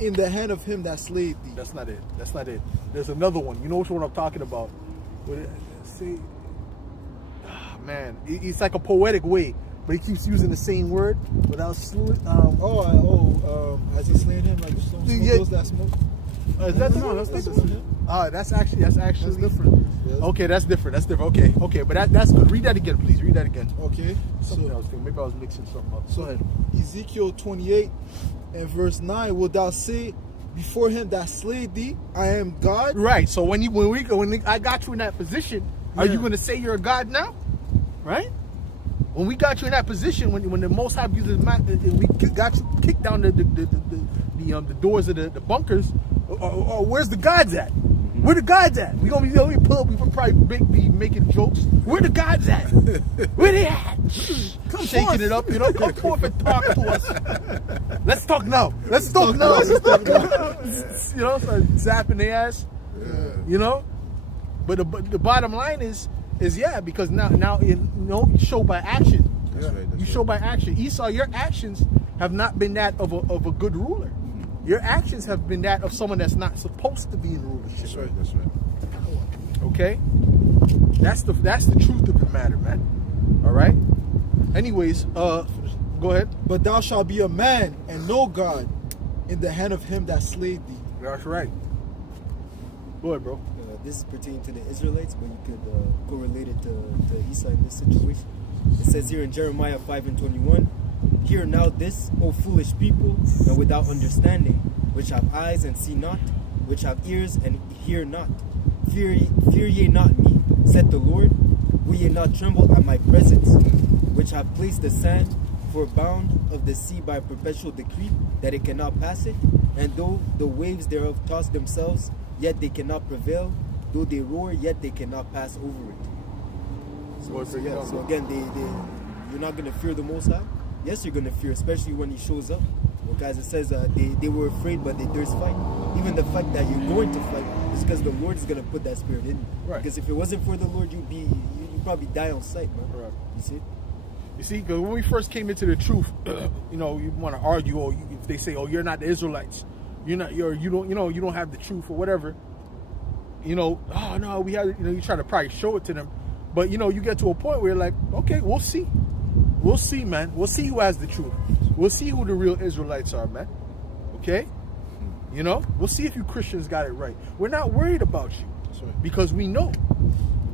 in the hand of him that slayed thee. That's not it. That's not it. There's another one. You know which one I'm talking about? See, man, it's like a poetic way, but he keeps using the same word without slewing. Has he slain him like some those that smoke? Is that No, that's that's different. That's actually That's different. Okay, that's different. Okay, but that's good. Read that again, please. Read that again. Okay, Something I so was thinking. Maybe I was mixing something up. So Go ahead. Ezekiel 28 and verse 9, will thou say before him that slayed thee, I am God? Right. So when I got you in that position, are you going to say you're a God now? Right. When we got you in that position, when the Most High uses we got you kicked down the doors of the bunkers, where's the gods at? Where the gods at? We gonna be we probably be making jokes. Where the gods at? Where they at? Come shaking forth. It up, you know. Come forth and talk to us. Let's talk now. Let's talk now. You know, so zapping their ass. Yeah. You know. But the bottom line is yeah, because now you show by action. That's right. You show by action. Esau, your actions have not been that of a good ruler. Your actions have been that of someone that's not supposed to be in rulership. That's right. That's right. Okay? That's the truth of the matter, man. All right? Anyways, go ahead. But thou shalt be a man and no God in the hand of him that slayed thee. That's right. Go ahead, bro. This is pertaining to the Israelites, but you could correlate it to Esau in this situation. It says here in Jeremiah 5:21, hear now this, O foolish people, and without understanding, which have eyes and see not, which have ears and hear not. Fear ye not me, said the Lord. Will ye not tremble at my presence, which have placed the sand for a bound of the sea by perpetual decree, that it cannot pass it? And though the waves thereof toss themselves, yet they cannot prevail. Though they roar, yet they cannot pass over it. So again, you're not going to fear the Most High. Yes, you're going to fear, especially when he shows up. Because it says they were afraid, but they durst fight. Even the fact that you're going to fight is because the Lord is going to put that spirit in you. Right. Because if it wasn't for the Lord, you'd probably die on sight, man. Right. You see? Because when we first came into the truth, you want to argue, or if they say, "Oh, you're not the Israelites, you don't have the truth," or whatever. Oh no, we have. You try to probably show it to them, but you get to a point where you're like, okay, we'll see, man. We'll see who has the truth. We'll see who the real Israelites are, man. Okay, we'll see if you Christians got it right. We're not worried about you, because we know.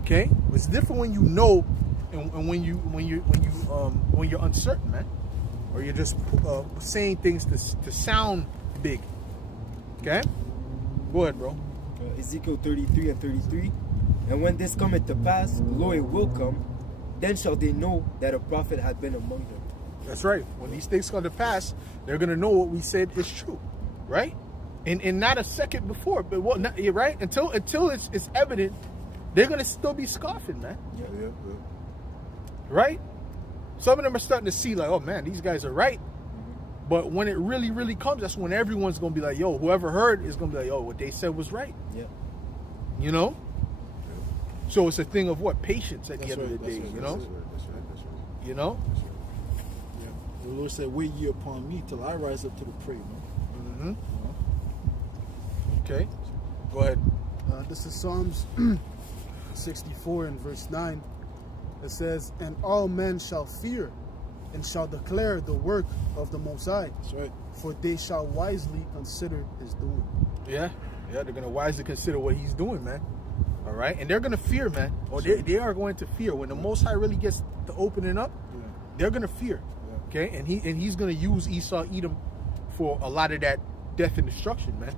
Okay, it's different when you know, and when you're uncertain, man, or you're just saying things to sound big. Okay, go ahead, bro. Ezekiel 33 and 33. And when this cometh to pass, lo, it will come, then shall they know that a prophet had been among them. That's right. When these things come to pass, they're going to know what we said is true, right? And not a second before, but right? Until it's evident, they're going to still be scoffing, man. Yeah. Right? Some of them are starting to see like, oh man, these guys are right. But when it really, really comes, that's when everyone's going to be like, yo, whoever heard is going to be like, yo, what they said was right. Yeah. So it's a thing of what? Patience at the end of the day, That's right. You know? Yeah. The Lord said, wait ye upon me till I rise up to the prey, man. Okay. Go ahead. This is Psalms 64 and verse 9. It says, and all men shall fear and shall declare the work of the Most High. That's right. For they shall wisely consider his doing. Yeah, they're going to wisely consider what he's doing, man. All right, and they're gonna fear, man. Or they are going to fear when the Most High really gets to opening up. Yeah. They're gonna fear. Yeah. Okay, and he's gonna use Esau, Edom, for a lot of that death and destruction, man.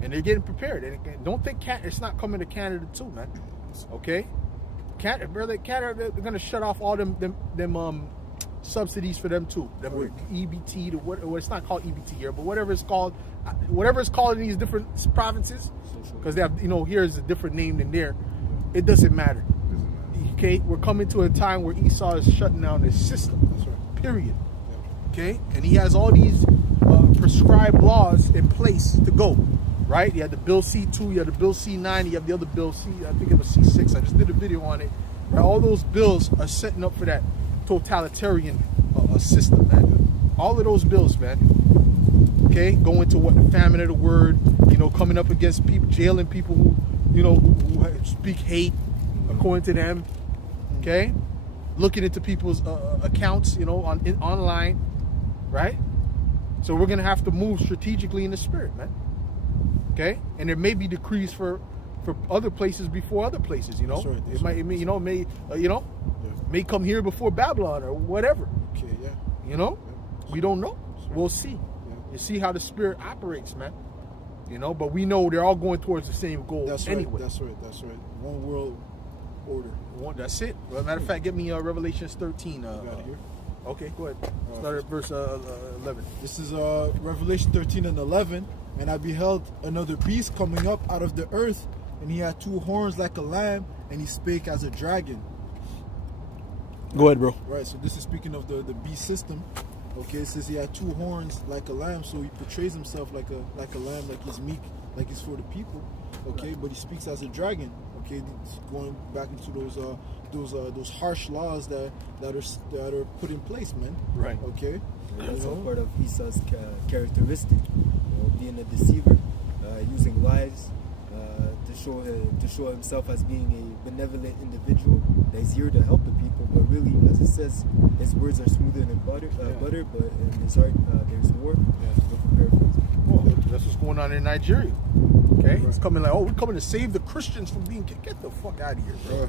And they're getting prepared. And don't think it's not coming to Canada too, man. Okay, Canada, they're gonna shut off all them subsidies for them too. Them EBT to what? Well, it's not called EBT here, but whatever it's called in these different provinces, because they have, here is a different name than there. It doesn't matter. Okay, we're coming to a time where Esau is shutting down his system. That's right. Period. Okay, and he has all these prescribed laws in place to go. Right? You had the Bill C2, you had the Bill C9, you have the other Bill C, I think it was C6. I just did a video on it. Right? All those bills are setting up for that totalitarian system, man. All of those bills, man. Okay, going to what the famine of the word, coming up against people, jailing people who speak hate, according to them. Okay, looking into people's accounts, online, right? So we're gonna have to move strategically in the spirit, man. Okay, and there may be decrees for other places before other places. That's right, that's May come here before Babylon or whatever. Okay, yeah. We don't know. Right. We'll see. Yeah. You see how the spirit operates, man. But we know they're all going towards the same goal. That's anyway. right. That's right. That's right. One world order. That's it. Well, matter of fact, get me Revelations 13. You got it here. Okay, go ahead. Start at verse 11. This is Revelation 13 and 11. And I beheld another beast coming up out of the earth, and he had 2 horns like a lamb, and he spake as a dragon. Go ahead, bro. Right, so this is speaking of the beast system. Okay, it says he had 2 horns like a lamb, so he portrays himself like a lamb, like he's meek, like he's for the people. Okay, right. But he speaks as a dragon. Okay, it's going back into those harsh laws that are put in place, man. Right. Okay. That's all part of Esau's characteristic, being a deceiver, using lies to show himself as being a benevolent individual that is here to help the people. But really, as it says, his words are smoother than butter, but in his heart there's war. Well, that's what's going on in Nigeria. Okay, it's coming like, we're coming to save the Christians from being kicked. Get the fuck out of here, bro.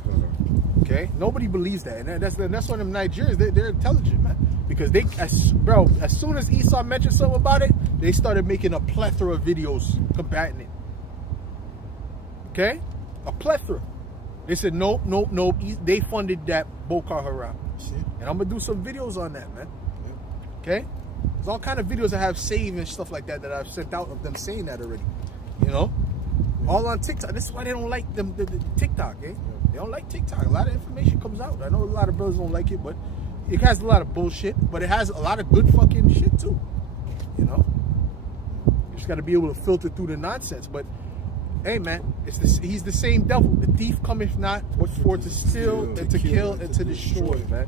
Okay, nobody believes that, and that's one of them Nigerians. They're intelligent, man, because as soon as Esau mentioned something about it, they started making a plethora of videos combating it. Okay, a plethora. They said nope. They funded that Boko Haram, and I'm gonna do some videos on that, man. Okay, there's all kind of videos I have saved and stuff like that I've sent out of them saying that already. All on TikTok. This is why they don't like the TikTok, eh? They don't like TikTok. A lot of information comes out. I know a lot of brothers don't like it, but it has a lot of bullshit, but it has a lot of good fucking shit too. You just got to be able to filter through the nonsense. But hey, man, he's the same devil. The thief cometh not but for to steal and to kill and to destroy, man.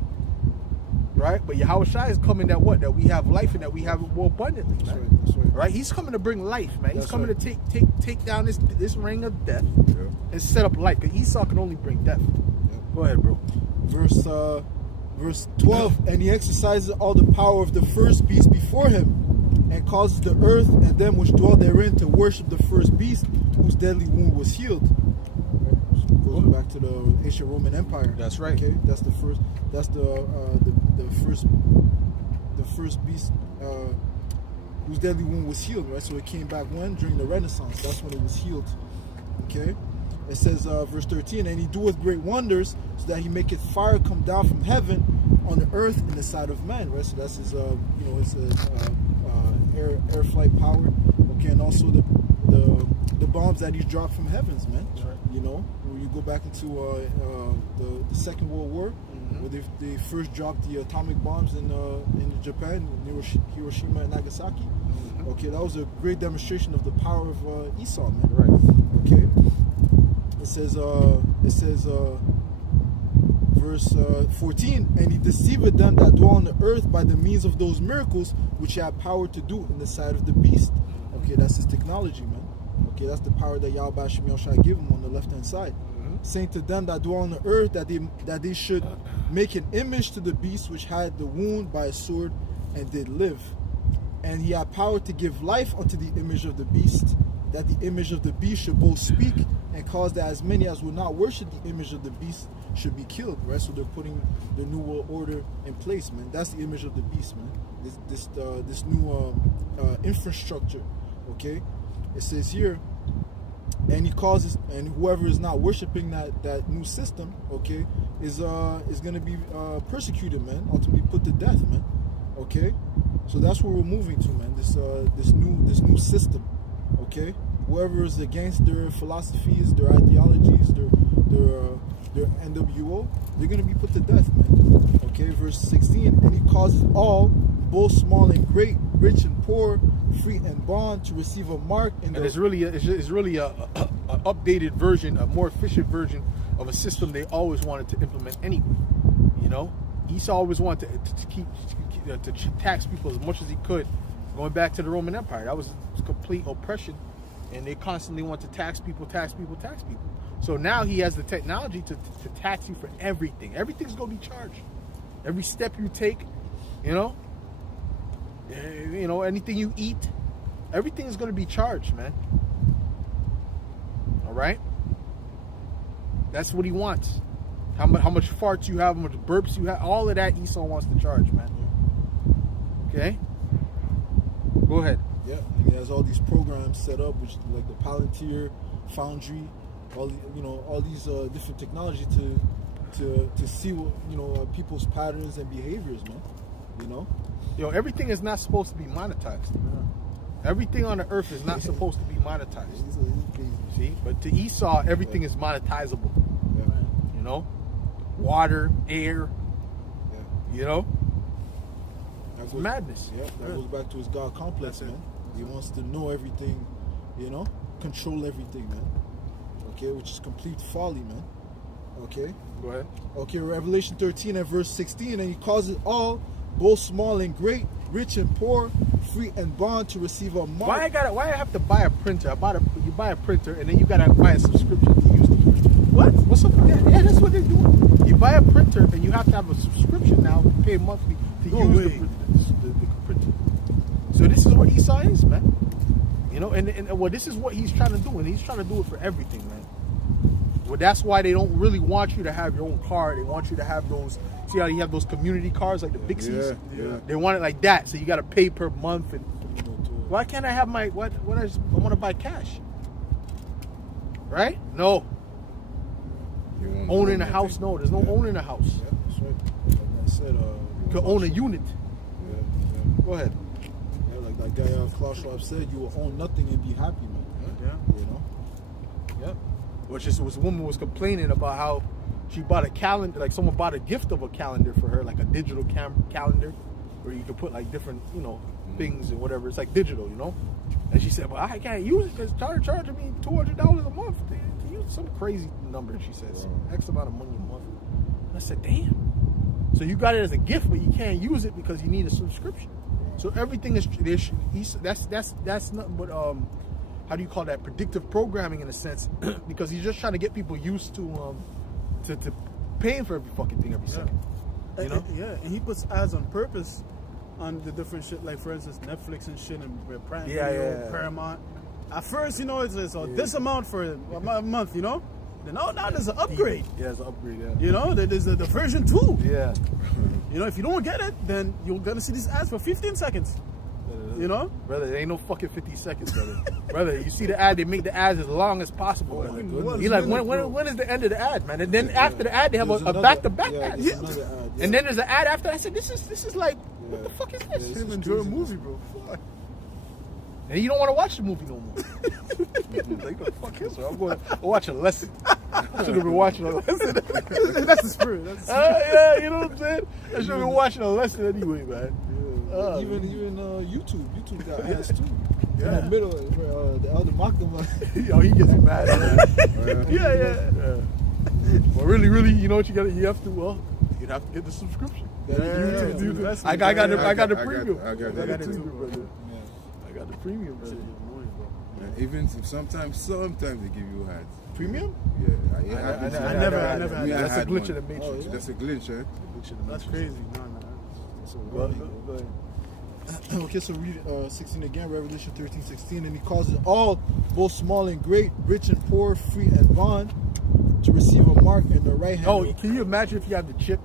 Right? But Yahushua is coming that we have life and that we have it more abundantly, man. That's right. Right? He's coming to bring life, man. He's coming to take down this reign of death and set up life. Because Esau can only bring death. Go ahead, bro. Verse 12, and he exercises all the power of the first beast before him, and causes the earth and them which dwell therein to worship the first beast, whose deadly wound was healed. Goes back to the ancient Roman Empire. That's right. Okay, that's the first. That's the first beast whose deadly wound was healed. Right. So it came back during the Renaissance. That's when it was healed. Okay. It says, verse 13, and he doeth great wonders, so that he maketh fire come down from heaven on the earth in the sight of man. Right. So that's his air flight power. Okay, and also the bombs that he dropped from heavens, man. That's right. When you go back into the Second World War, where they first dropped the atomic bombs in Japan, Hiroshima and Nagasaki. Okay, that was a great demonstration of the power of Esau, man. Right. Okay. It says verse 14, and he deceived them that dwell on the earth by the means of those miracles which he had power to do in the sight of the beast. Okay, that's his technology, man. Okay, that's the power that Yahweh Shem Yahushua gave him on the left hand side. Saying to them that dwell on the earth that they should make an image to the beast which had the wound by a sword and did live. And he had power to give life unto the image of the beast, that the image of the beast should both speak and caused that as many as will not worship the image of the beast should be killed, right? So they're putting the new world order in place, man. That's the image of the beast, man. This new infrastructure, okay? It says here, and he causes, and whoever is not worshiping that new system, okay, is gonna be persecuted, man. Ultimately put to death, man. Okay, so that's where we're moving to, man. This new system, okay. Whoever is against their philosophies, their ideologies, their NWO, they're gonna be put to death, man. Okay, verse 16, and he causes all, both small and great, rich and poor, free and bond, to receive a mark. And it's really a updated version, a more efficient version of a system they always wanted to implement anyway. You know, Esau always wanted to tax people as much as he could, going back to the Roman Empire. That was complete oppression, and they constantly want to tax people. So now he has the technology to tax you for everything. Everything's going to be charged. Every step you take, you know, anything you eat, everything is going to be charged, man. All right? That's what he wants. How much farts you have, how much burps you have, all of that Esau wants to charge, man. Okay? Go ahead. Yeah, he has all these programs set up, which like the Palantir, Foundry, all these different technology to see what, people's patterns and behaviors, man. You know? Yo, everything is not supposed to be monetized. Yeah. Everything on the earth is not supposed to be monetized. See? But to Esau, everything is monetizable. Yeah. You know? Water, air. Yeah. You know? That's madness. Yeah, that goes back to his God complex, man. He wants to know everything, control everything, man. Okay, which is complete folly, man. Okay? Go ahead. Okay, Revelation 13 and verse 16, and he causes all, both small and great, rich and poor, free and bond, to receive a mark. Why I have to buy a printer? You buy a printer and then you gotta buy a subscription to use the printer. What? What's up with that? Yeah, that's what they're doing. You buy a printer and you have to have a subscription now, pay monthly to use the printer. So this is what Esau is, man. You know, and this is what he's trying to do, and he's trying to do it for everything, man. Well, that's why they don't really want you to have your own car. They want you to have those. See how you have those community cars like the Bixies? Yeah. They want it like that, so you got to pay per month. And why can't I have my what? I want to buy cash, right? No. Owning a house? No, there's no owning a house. Yeah, that's right. Like I said, you could own a unit. Yeah. Go ahead. Yeah, like that guy Klaus Schwab said, you will own nothing and be happy, man. Yeah. You know. Yeah. Which is, this woman was complaining about how she bought a calendar, like someone bought a gift of a calendar for her, like a digital calendar, where you could put like different, things and whatever. It's like digital, And she said, "Well, I can't use it because they're charging me $200 a month to use some crazy number." She said, X amount of money a month. And I said, "Damn." So you got it as a gift, but you can't use it because you need a subscription. So everything is that's nothing but how do you call that, predictive programming in a sense, because he's just trying to get people used to paying for every fucking thing every second. You know? Yeah, and he puts ads on purpose on the different shit, like for instance Netflix and shit and Prime Video, Paramount. At first, it's this amount for a month, Then now there's an upgrade. Yeah, there's an upgrade. Yeah. There's the version 2. Yeah. If you don't get it, then you're gonna see these ads for 15 seconds. Brother, there ain't no fucking 50 seconds, brother. Brother, you see the ad, they make the ads as long as possible. You're like, when is the end of the ad, man? And then after the ad, they have a back-to-back ad. Yeah. And then there's an ad after. I said, this is like, what the fuck is this? This is enjoy a movie, bro. And you don't want to watch the movie no more. Like, the fuck is it? I'm going to watch a lesson. I should have been watching a lesson. That's the spirit. Yeah, you know what I'm saying? I should have been watching a lesson anyway, man. Even YouTube got ads too. In the middle, where the elder mocked him. Yo, he gets mad. Yeah. Well, really, you know what you have to get the subscription. I got the premium. I got the that too, premium, brother. I got the premium, brother. Even sometimes they give you ads. Premium? Yeah, I never had. That's a glitch in the matrix. That's a glitch, eh? That's crazy. No. Go ahead. Okay, so read 16 again, Revelation 13:16, and he calls it all, both small and great, rich and poor, free and bond, to receive a mark in the right hand. Oh, can you imagine if you had the chip?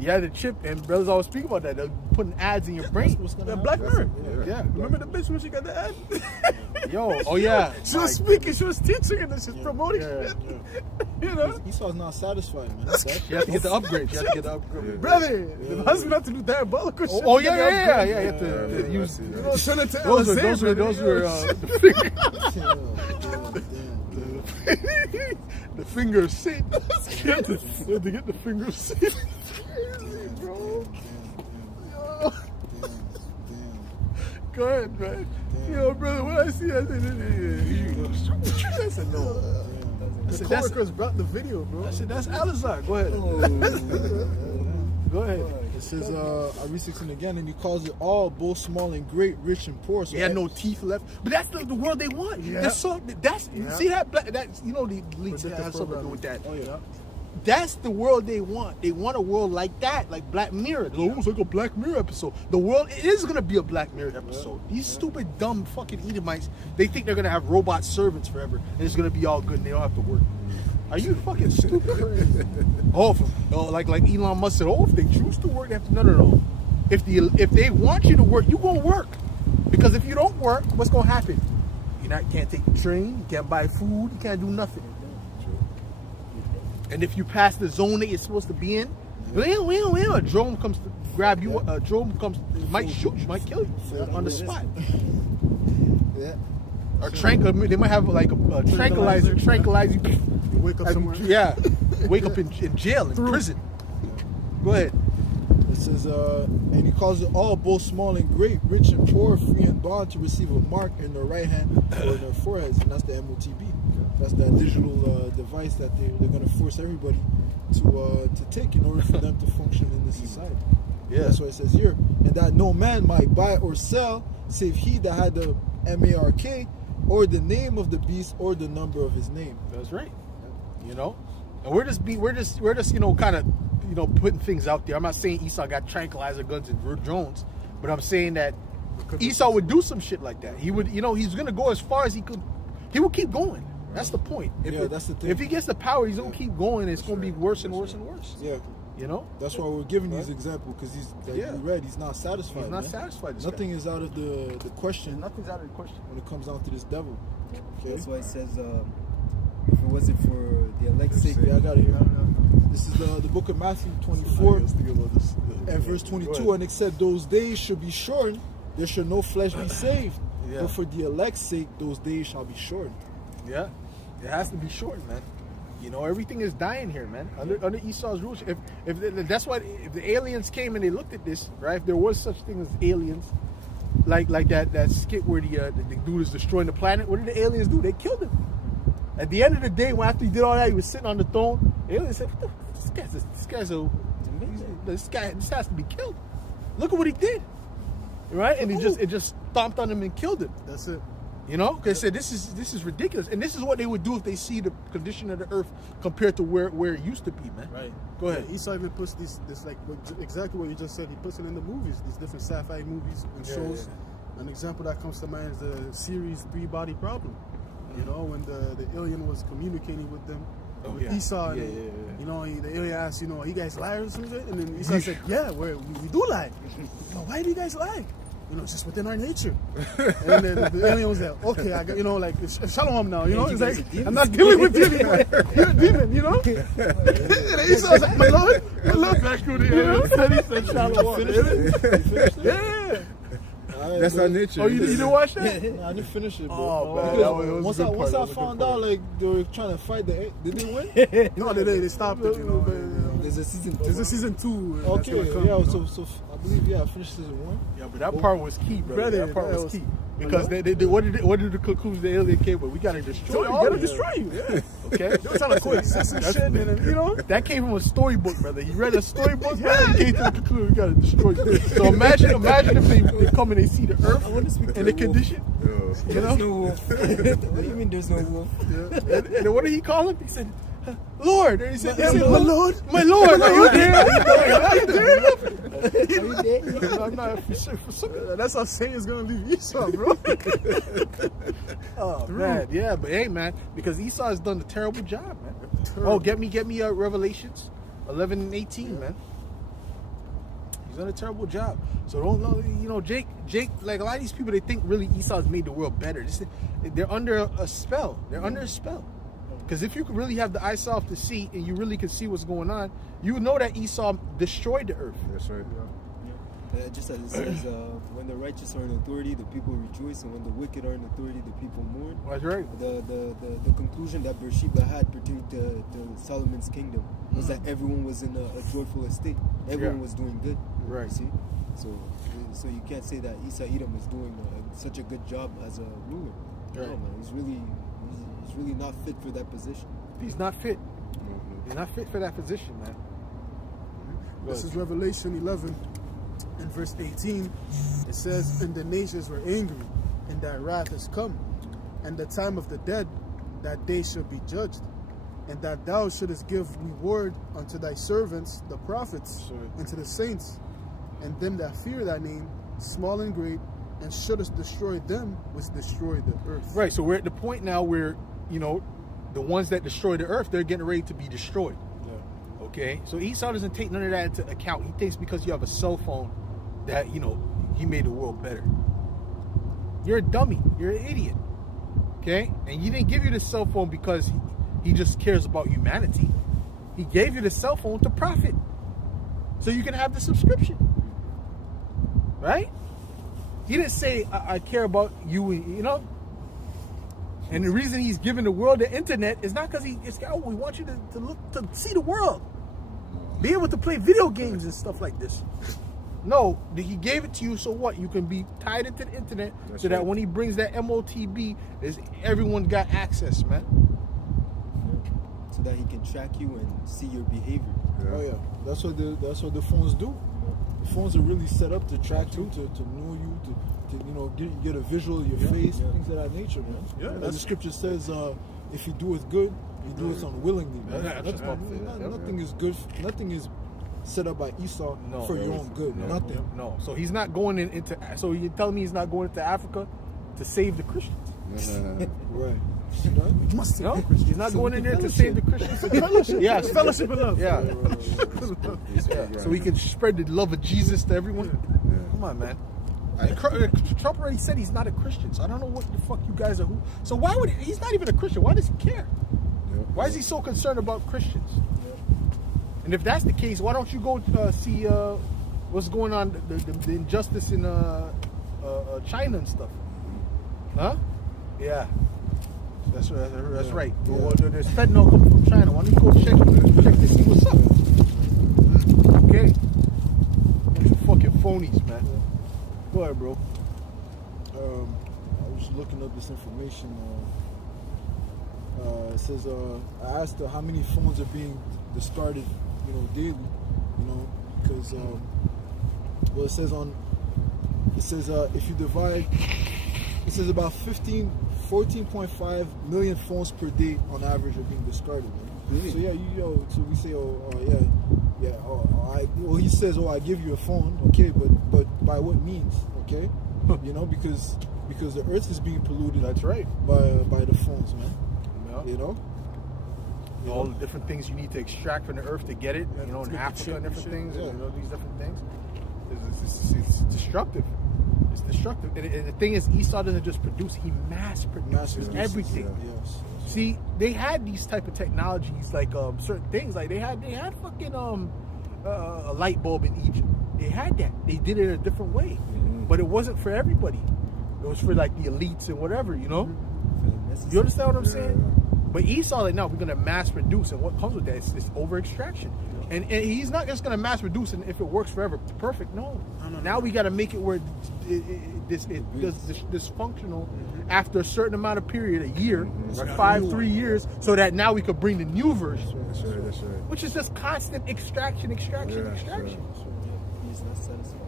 You had the chip, and brothers always speak about that. They're putting ads in your brain. what's gonna Black happen. Mirror. Yeah. Remember the bitch when she got the ad? Yo, oh yeah. She was speaking, she was teaching, and she was promoting shit. You know? Esau's not satisfied, man. You have to get the upgrade. You have to get the upgrade. Brother, The husband have to do diabolical shit. Oh, to get the upgrade. You have to use. send it to Those were the finger. The finger of Satan. You have to get the finger of Satan. Bro. Go ahead, man. Yo, brother, when I see that, I said no. The coworkers brought the video, bro. I said that's Alizar. Go ahead. Go ahead. It says, I read 16 again, and he calls it all, both small and great, rich and poor. So They had no teeth left, but that's the world they want. Yeah. That's so. That's see that you know the elites have something to do with that. Oh yeah. That's the world they want. They want a world like that, like Black Mirror. It's almost like a Black Mirror episode. The world it is gonna be a Black Mirror episode. These stupid, dumb, fucking Edomites, they think they're gonna have robot servants forever, and it's gonna be all good, and they don't have to work. Are you fucking stupid? Like Elon Musk said, if they choose to work, they have to. No. If they want you to work, you gonna work. Because if you don't work, what's gonna happen? You can't take the train, you can't buy food, you can't do nothing. And if you pass the zone that you're supposed to be in, a drone comes to grab you. A drone might shoot you, might kill you on the spot. Yeah. Or they might have like a tranquilizer, tranquilize you. You wake up somewhere. Yeah, wake up in jail, in prison. Go ahead. It says, and he calls it all, both small and great, rich and poor, free and bond, to receive a mark in their right hand or in their foreheads, and that's the MOTB. That's that digital device that they're going to force everybody to take in order for them to function in this society. Yeah. That's what it says here. And that no man might buy or sell, save he that had the MARK, or the name of the beast, or the number of his name. That's right. You know, and we're just kind of putting things out there. I'm not saying Esau got tranquilizer guns and drones, but I'm saying that Esau would do some shit like that. He would, he's gonna go as far as he could. He will keep going. That's the point. That's the thing. If he gets the power, he's gonna keep going. It's gonna be worse and worse and worse. Yeah. That's why we're giving these examples, because he's not satisfied. He's not satisfied. Nothing is out of the question. Nothing's out of the question when it comes down to this devil. Okay. That's why it says, if it wasn't for the elect's sake. Yeah, I got it here. This is the book of Matthew 24 and verse 22, and it said, those days should be shortened, there should no flesh be saved. Yeah. But for the elect's sake, those days shall be shortened. Yeah, it has to be shortened, man. Everything is dying here, man. Under Esau's rules. If that's why, if the aliens came and they looked at this, right? If there was such thing as aliens, like that skit where the dude is destroying the planet, what did the aliens do? They killed him. At the end of the day, after he did all that, he was sitting on the throne. The aliens said, this has to be killed. Look at what he did, right? And it just stomped on him and killed him. That's it. They said this is ridiculous, and this is what they would do if they see the condition of the earth compared to where it used to be, man. Right. Go ahead. Yeah, Esau even puts this like exactly what you just said. He puts it in the movies, these different sci-fi movies and shows. Yeah. An example that comes to mind is the series Three Body Problem. When the alien was communicating with them, with Esau, and the alien asked, you guys liars or something? And then Esau said, yeah, we do lie. Why do you guys lie? It's just within our nature. And then the alien was like, okay, I got, shalom now, it's like, I'm not dealing with you anymore. You're a demon, And Esau was like, my lord, back through the alien. He said, shalom. Yeah. That's our nature. Oh, you didn't watch that? Nah, I didn't finish it, bro. Oh, man. Because once I found out, like, they were trying to fight did they win? No, they stopped it, There's a season 2. There's a season 2. Okay, yeah, so I believe, I finished season 1. Yeah, but that part was key, brother. That part was key. Because what did the conclusion the alien came with? We gotta destroy you. We gotta destroy you. Yeah. Okay. They were trying to coexist and shit, and that came from a storybook, brother. He read a storybook, brother, and came to the conclusion we gotta destroy you. So imagine if they come and they see the earth and the condition. There's no wolf. What do you mean there's no wolf? Yeah. And what did he call him? He said, Lord. And he said, my Lord. My Lord. Are you there? Are you there? I'm not for sure. That's how Satan's gonna leave Esau, bro. Oh man, yeah, but hey, man, because Esau has done a terrible job, man. Oh, get me Revelations 11 and 18, man. He's done a terrible job. So Jake, like a lot of these people, they think really Esau's made the world better. They're under a spell. They're under a spell. Because if you could really have the eyesoft to see, and you really could see what's going on, you would know that Esau destroyed the earth. That's right. Just as it says, when the righteous are in authority, the people rejoice, and when the wicked are in authority, the people mourn. That's right. The conclusion that Beersheba had pertaining to Solomon's kingdom was that everyone was in a joyful estate. Everyone was doing good. Right. You see? So you can't say that Esau Edom is doing such a good job as a ruler. Right. No, man, he's really not fit for that position. He's not fit. He's not fit for that position, man. This is Revelation 11 and verse 18. It says, and the nations were angry, and thy wrath is come, and the time of the dead, that they should be judged, and that thou shouldest give reward unto thy servants, the prophets, and to the saints, and them that fear thy name, small and great, and shouldest destroy them which destroy the earth. Right, so we're at the point now where, the ones that destroy the earth, they're getting ready to be destroyed. Yeah. Okay? So Esau doesn't take none of that into account. He thinks because you have a cell phone that, he made the world better. You're a dummy. You're an idiot. Okay? And he didn't give you the cell phone because he just cares about humanity. He gave you the cell phone to profit. So you can have the subscription. Right? He didn't say, I care about you, And the reason he's giving the world the internet is not because we want you to see the world. Be able to play video games and stuff like this. No, he gave it to you so what? You can be tied into the internet so that when he brings that MOTB, everyone got access, man. So that he can track you and see your behavior. Yeah. Oh yeah, that's what the phones do. The phones are really set up to track you, to know you, to get a visual of your face, things of that nature, man. Yeah, as the scripture says, if you do it good, you do it unwillingly, man. Nothing is good. Nothing is set up by Esau for your own good. Nothing. No. So he's not going into. So you're telling me he's not going into Africa to save the Christians? Right. He must save the Christians. He's not going in there to save the Christians. Yes, fellowship and love. Yeah. So we can spread the love of Jesus to everyone. Come on, man. Trump already said he's not a Christian, so I don't know what the fuck you guys are. So why would he's not even a Christian? Why does he care? Why is he so concerned about Christians? And if that's the case, why don't you go see what's going on, the injustice in China and stuff? Huh? Yeah. That's right. Well, there's fentanyl coming from China. Why don't you go check to see what's up? Okay. Bunch of fucking phonies, man. Go ahead, bro. I was looking up this information. It says, I asked her how many phones are being discarded, daily, because, it says if you divide, it says about 14.5 million phones per day on average are being discarded. Really? So so we say, he says, I give you a phone, okay, but by what means, okay? Because the earth is being polluted. That's right. By the phones, man. Yeah. All the different things you need to extract from the earth to get it, in Africa and different things, these different things. It's destructive. It's destructive. And the thing is, Esau doesn't just produce; he mass produces everything. Yes. See, they had these type of technologies, like certain things, like they had fucking a light bulb in Egypt. They had that. They did it a different way, but it wasn't for everybody. It was for like the elites and whatever, You understand what I'm saying? But Esau, like, no, we're gonna mass produce, and what comes with that is over extraction. And he's not just gonna mass produce, and if it works forever, perfect. No. Now we got to make it where it does dysfunctional after a certain amount of period, a year, or 3 years, so that now we could bring the new version. That's right. Which is just constant extraction. He's not satisfied.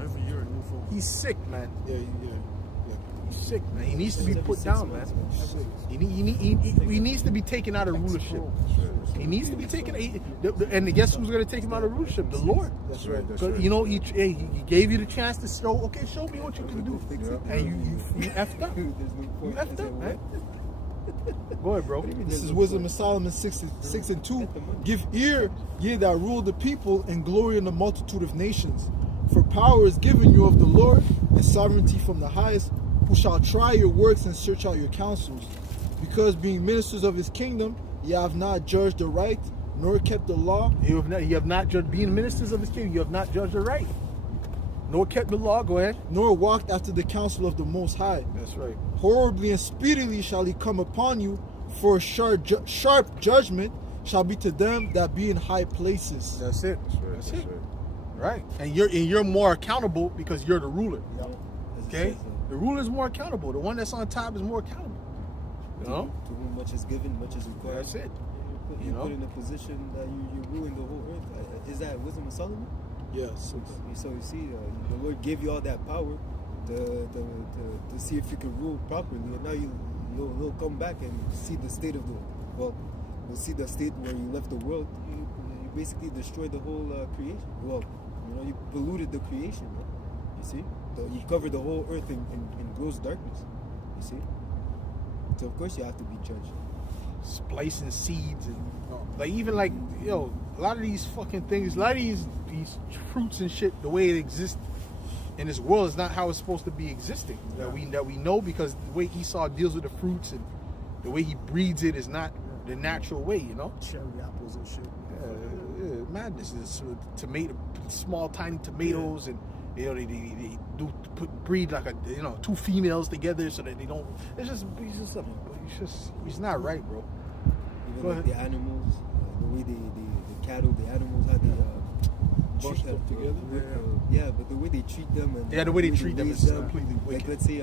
Every year a new phone. He's sick, man. Yeah. sick, man. He needs to be put down, man. He needs to be taken out of rulership. He needs to be taken. And guess who's going to take him out of rulership? The Lord. That's right. That's Because right. you know, he gave you the chance to show. Okay, show me what you can do, and you effed up. You effed up, man. Go ahead, bro. This is Wisdom of Solomon 6:2. Give ear, ye that rule the people, and glory in the multitude of nations. For power is given you of the Lord, and sovereignty from the highest, who shall try your works and search out your counsels. Because being ministers of his kingdom, ye have not judged the right, nor kept the law. You have not judged, being ministers of his kingdom, you have not judged the right, nor kept the law. Go ahead. Nor walked after the counsel of the Most High. That's right. Horribly and speedily shall he come upon you, for sharp judgment shall be to them that be in high places. That's it. That's That's right. it. Right. And you're more accountable because you're the ruler. As it Okay? says, The ruler is more accountable. The one that's on top is more accountable. You know? to whom much is given, much is required. That's it. You're You know? put in a position that you're ruling the whole earth. Is that Wisdom of Solomon? Yes. So you see, the Lord gave you all that power to see if you can rule properly, and now you'll come back and see the state of you'll see the state where you left the world. You basically destroyed the whole creation. Well, you polluted the creation. Right? You see, you covered the whole earth in gross darkness. You see, so of course you have to be judged. Splicing seeds and like even like a lot of these fucking things, a lot of these fruits and shit, the way it exists in this world is not how it's supposed to be existing. That we know, because the way Esau deals with the fruits and the way he breeds it is not the natural way. You know, Cherry apples and shit. madness is tomato, small tiny tomatoes, and they breed like two females together so that they don't. It's not right, bro. Even Go like ahead. the animals, the way the cattle, the animals, how they Bunch them together? Yeah, but the way they treat them and Yeah, the way they treat them raise is completely like wicked. let's say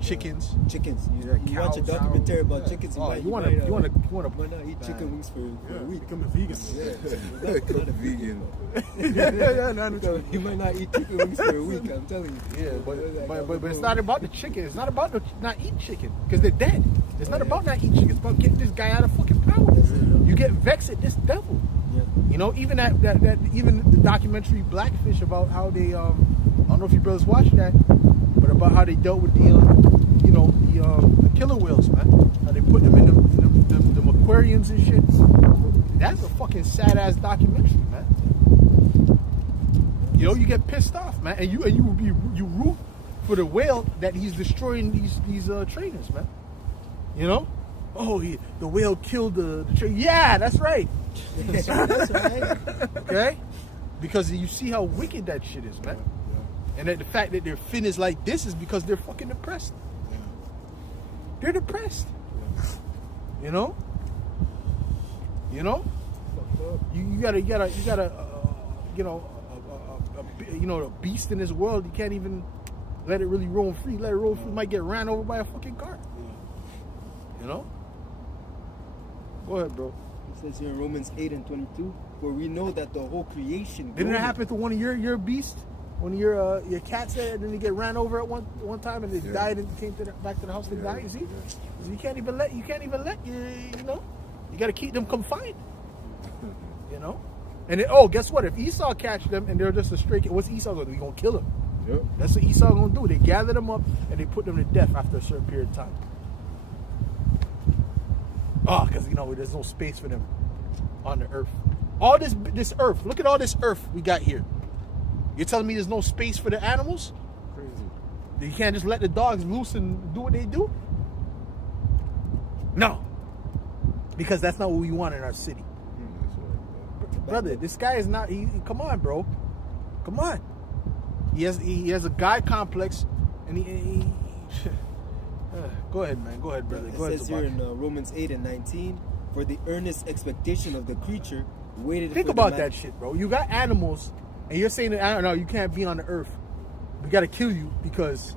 Chickens. Chickens. You Yeah, watch a cows, documentary cows. about chickens. Oh, you you might wanna not eat chicken wings for a week. Become a vegan. Not a Vegan. You might not eat chicken wings for a week. I'm telling you. Yeah, but it's not about the chicken. It's not about not eating chicken because they're dead. It's not about not eating chicken. It's about getting this guy out of fucking power. You get vexed at this devil. Yeah. You know, even that even the documentary Blackfish about how they I don't know if you brothers watched that, but about how they dealt with the killer whales, man. How they put them in them aquariums and shit. That's a fucking sad ass documentary, man. You know, you get pissed off, man, and you root for the whale that he's destroying these trainers, man. You know, the whale killed the trainer. Yeah, that's right. That's right. Okay, because you see how wicked that shit is, man. And that the fact that their fin is like this is because they're fucking depressed. They're depressed. You know. You gotta a beast in this world. You can't even let it really roam free. Let it roam free, might get ran over by a fucking car. You know. Go ahead, bro. It says here in Romans 8:22, where we know that the whole creation. Didn't it happen to one of your beasts? One of your cats there, and then they get ran over at one time, and they died and came back to the house. They died. You see, so you can't even let you know. You got to keep them confined. You know, and guess what? If Esau catch them and they're just a stray cat, what's Esau gonna do? He gonna kill them. Yep. That's what Esau gonna do. They gather them up and they put them to death after a certain period of time. Because there's no space for them on the earth. All this earth. Look at all this earth we got here. You're telling me there's no space for the animals? Crazy. You can't just let the dogs loose and do what they do? No. Because that's not what we want in our city. That's right. Brother, this guy is not... come on, bro. Come on. He has a guy complex, and he go ahead, man. Go ahead, brother. Go ahead. It says here in Romans 8:19, for the earnest expectation of the creature waited. Think for about the that shit, bro. You got animals, and you're saying that, I don't know, you can't be on the earth. We got to kill you because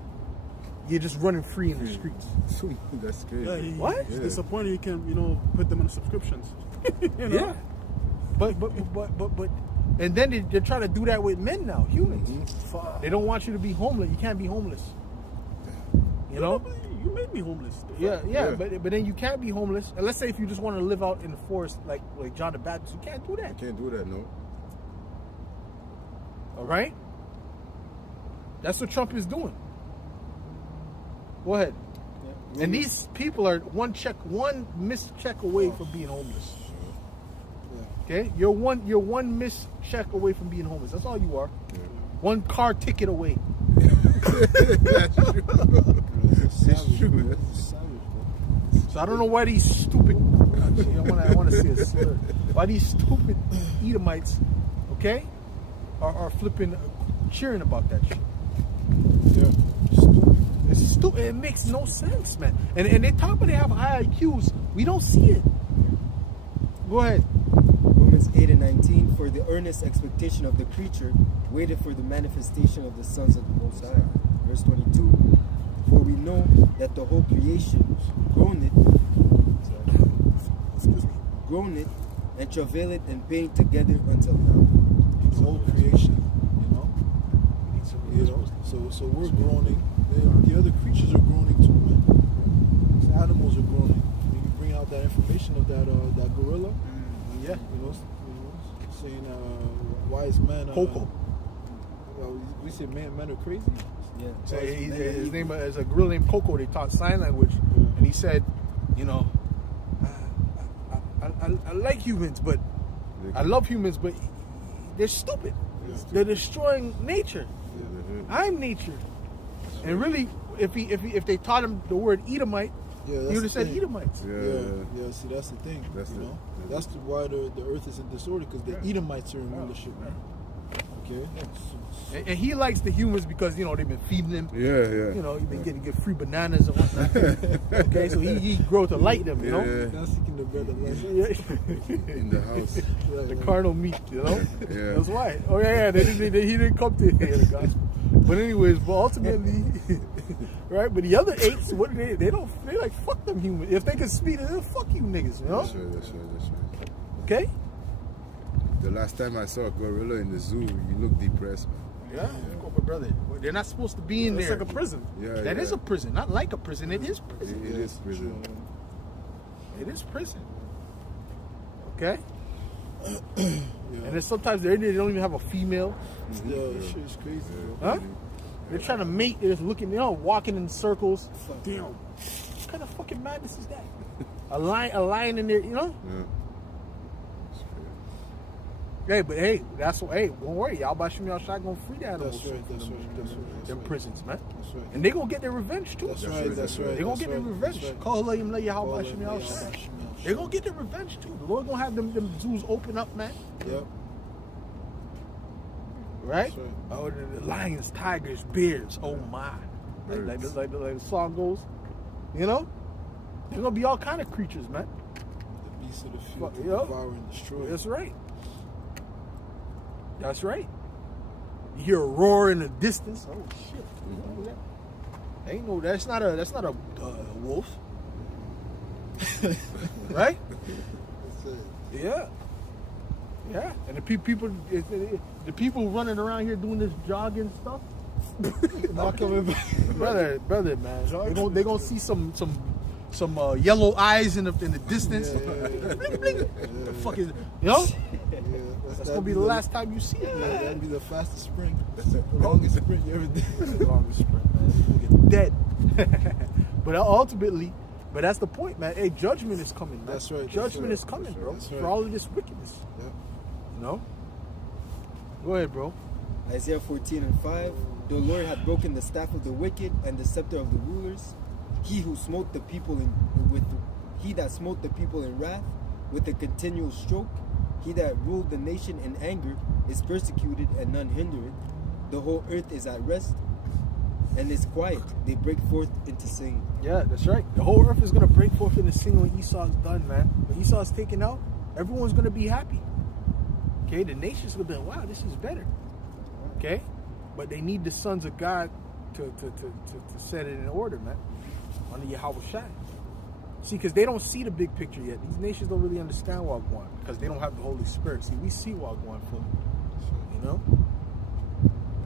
you're just running free in the streets. That's crazy. Yeah, What? It's disappointing you can, put them on subscriptions. Yeah. But and then they're trying to do that with men now, humans. They don't want you to be homeless. You can't be homeless. You know? You made me homeless. Yeah. But then you can't be homeless. And let's say if you just want to live out in the forest like John the Baptist, you can't do that. Can't do that, no. All right? That's what Trump is doing. Go ahead. Yeah. And these people are one missed check away from being homeless. Okay? You're one missed check away from being homeless. That's all you are. Yeah. One car ticket away. That's true. It's true. So I don't know why these stupid I want to say a slur. Why these stupid Edomites, okay, are flipping cheering about that shit. Yeah. It's stupid. It makes no sense, man. And they talk about they have high IQs. We don't see it. Go ahead. Romans 8 and 19, for the earnest expectation of the creature waited for the manifestation of the sons of the Most High. Verse 22, for we know that the whole creation groaneth and travaileth and pain together until now. The whole creation, so we're groaning. The other creatures are groaning too, man. The animals are groaning. When you bring out that information of that gorilla, Yeah. saying wise man. Coco. We say men are crazy. Yeah. So his name is a gorilla named Coco. They taught sign language, and he said, I like humans, but I love humans, but they're stupid. They're destroying nature. I'm nature. And really, if they taught him the word Edomite, he would have said Edomites. Yeah. See, that's the thing. That's why the earth is in disorder, because the Edomites are in rulership. Okay. And he likes the humans because they've been feeding him. Yeah. They get free bananas and whatnot. Okay, so he grows to like them. Not seeking the bread of life. In the house. The carnal meat. Yeah. That's why. Oh yeah. He didn't come to hear the gospel. But anyways, but ultimately, right? But the other apes, what they like fuck them humans. If they could speak, they'll fuck you niggas. That's right. Okay. The last time I saw a gorilla in the zoo, you look depressed, man. Yeah. My brother. They're not supposed to be in there. It's like a prison. That is a prison. Not like a prison. It is prison. It is prison. It is prison. Okay. And then sometimes they don't even have a female. This shit is crazy, bro. Huh? They're trying to mate. They're just looking, walking in circles. Damn. What kind of fucking madness is that? A lion in there, Yeah. Hey, but that's what. Hey, don't worry, y'all by Shimmy Shot gonna free the animals. That's right. Them prisons, man. That's right. And they gonna get their revenge too. That's right. They gonna get their revenge. Call Him y'all by Shimmy Shot. They gonna get their revenge too. The Lord gonna have them zoos open up, man. Yep. Right? That's right. Oh, the lions, tigers, bears. Oh my! Like the song goes. They're gonna be all kind of creatures, man. The beasts of the field to Yep. devour and destroy. That's right. That's right. You hear a roar in the distance. Oh shit! Ain't no. That's not a wolf. Right? That's it. Yeah. And the people running around here doing this jogging stuff. Not coming back. brother, man. They gonna see some yellow eyes in the distance. Bling, bling. The fuck is that's gonna be the last time you see it. Yeah, that'd be the fastest sprint. The longest sprint you ever did. The longest sprint, man. People get dead. But ultimately, that's the point, man. Hey, judgment is coming, man. That's right. Judgment is coming, bro. That's right. For all of this wickedness. Yeah. Go ahead, bro. Isaiah 14 and 5, the Lord hath broken the staff of the wicked and the scepter of the rulers. He that smote the people in wrath with a continual stroke. He that ruled the nation in anger is persecuted and none hinder it. The whole earth is at rest and is quiet. They break forth into singing. Yeah, that's right. The whole earth is going to break forth into singing when Esau's done, man. When Esau's taken out, everyone's going to be happy. Okay, the nations will be like, wow, this is better. Okay? But they need the sons of God to set it in order, man. Under Yahweh Shai. See, because they don't see the big picture yet. These nations don't really understand Wagwan because they don't have the Holy Spirit. See, we see Wagwan fully. Yeah.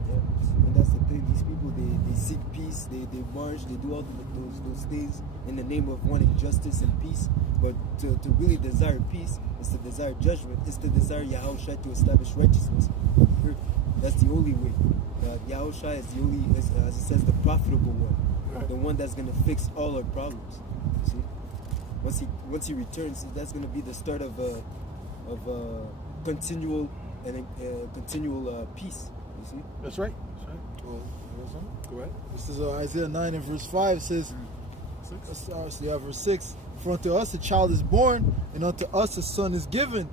And that's the thing. These people, they seek peace. They march. They do all those things in the name of wanting justice and peace. But to really desire peace is to desire judgment. It's to desire Yahushua to establish righteousness on the earth. That's the only way. Yahushua is the only, as it says, the profitable one, the one that's going to fix all our problems. You see, once he returns, that's going to be the start of continual peace. You see, That's right. Well, go ahead. This is Isaiah 9 and verse 5. It says, verse 6. For unto us a child is born, and unto us a son is given,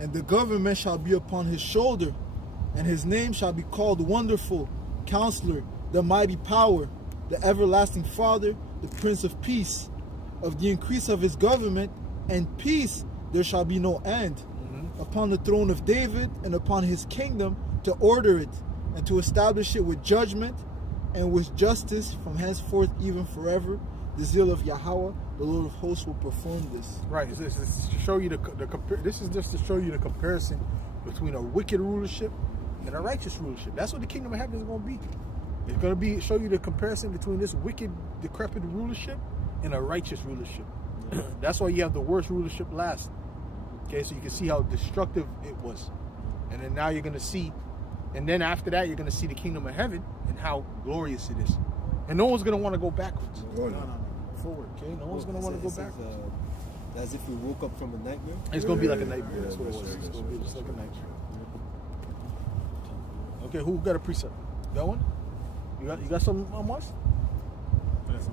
and the government shall be upon his shoulder, and his name shall be called Wonderful, Counselor, the Mighty Power, the Everlasting Father, the Prince of Peace. Of the increase of his government and peace there shall be no end, upon the throne of David and upon his kingdom, to order it and to establish it with judgment and with justice from henceforth even forever. The zeal of Yahweh, the Lord of hosts, will perform this. Right. This is to show you this is just to show you the comparison between a wicked rulership and a righteous rulership. That's what the kingdom of heaven is going to be. It's going to show you the comparison between this wicked, decrepit rulership and a righteous rulership. That's why you have the worst rulership last. Okay, so you can see how destructive it was. And then now you're going to see, and then after that, you're going to see the kingdom of heaven and how glorious it is. And no one's going to want to go backwards. No. Forward, okay? No one's going to want to go backwards. As if we woke up from a nightmare. It's going to be like a nightmare. That's what it was. It's going to be just like a nightmare. Okay, who got a precept? Got one? You got something on Mars? Yes.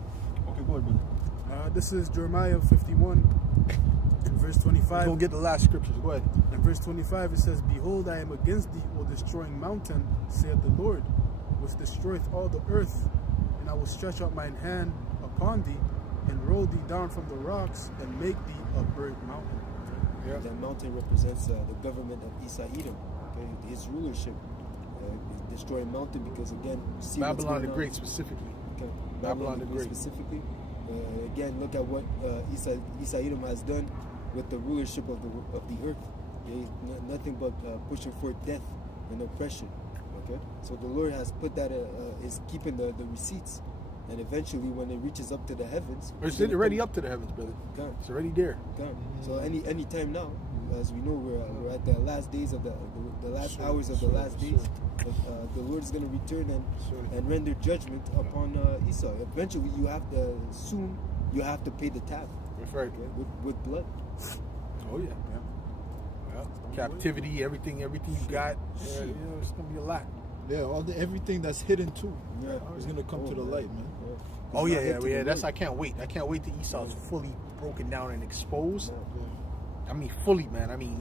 Okay, go ahead, brother. This is Jeremiah 51, in verse 25. We'll get the last scriptures. Go ahead. In verse 25 it says, Behold, I am against thee, O destroying mountain, saith the Lord, which destroyeth all the earth, and I will stretch out mine hand upon thee, and roll thee down from the rocks, and make thee a burnt mountain. Yeah. That mountain represents the government of Esau Edom, okay? His rulership. Destroying mountain because again, see Babylon the Great specifically. Okay. Babylon the Great specifically. Again, look at what Esau Edom has done with the rulership of the earth. Okay? Nothing but pushing forth death and oppression. Okay, so the Lord has put that is keeping the receipts, and eventually when it reaches up to the heavens, it's already up to the heavens, brother. Gone. It's already there. Gone. So any time now, as we know, we're at the last days of the last hours of the last days. The Lord is going to return and render judgment upon Esau. Eventually, you have to pay the tab. That's right. Okay? With blood. Oh yeah. Captivity, everything you got. Yeah, you know, it's gonna be a lot. Yeah, everything that's hidden too. Yeah, is gonna come to the light, man. Yeah. Oh yeah. That's I can't wait. I can't wait till Esau's fully broken down and exposed. Yeah. I mean, fully, man. I mean,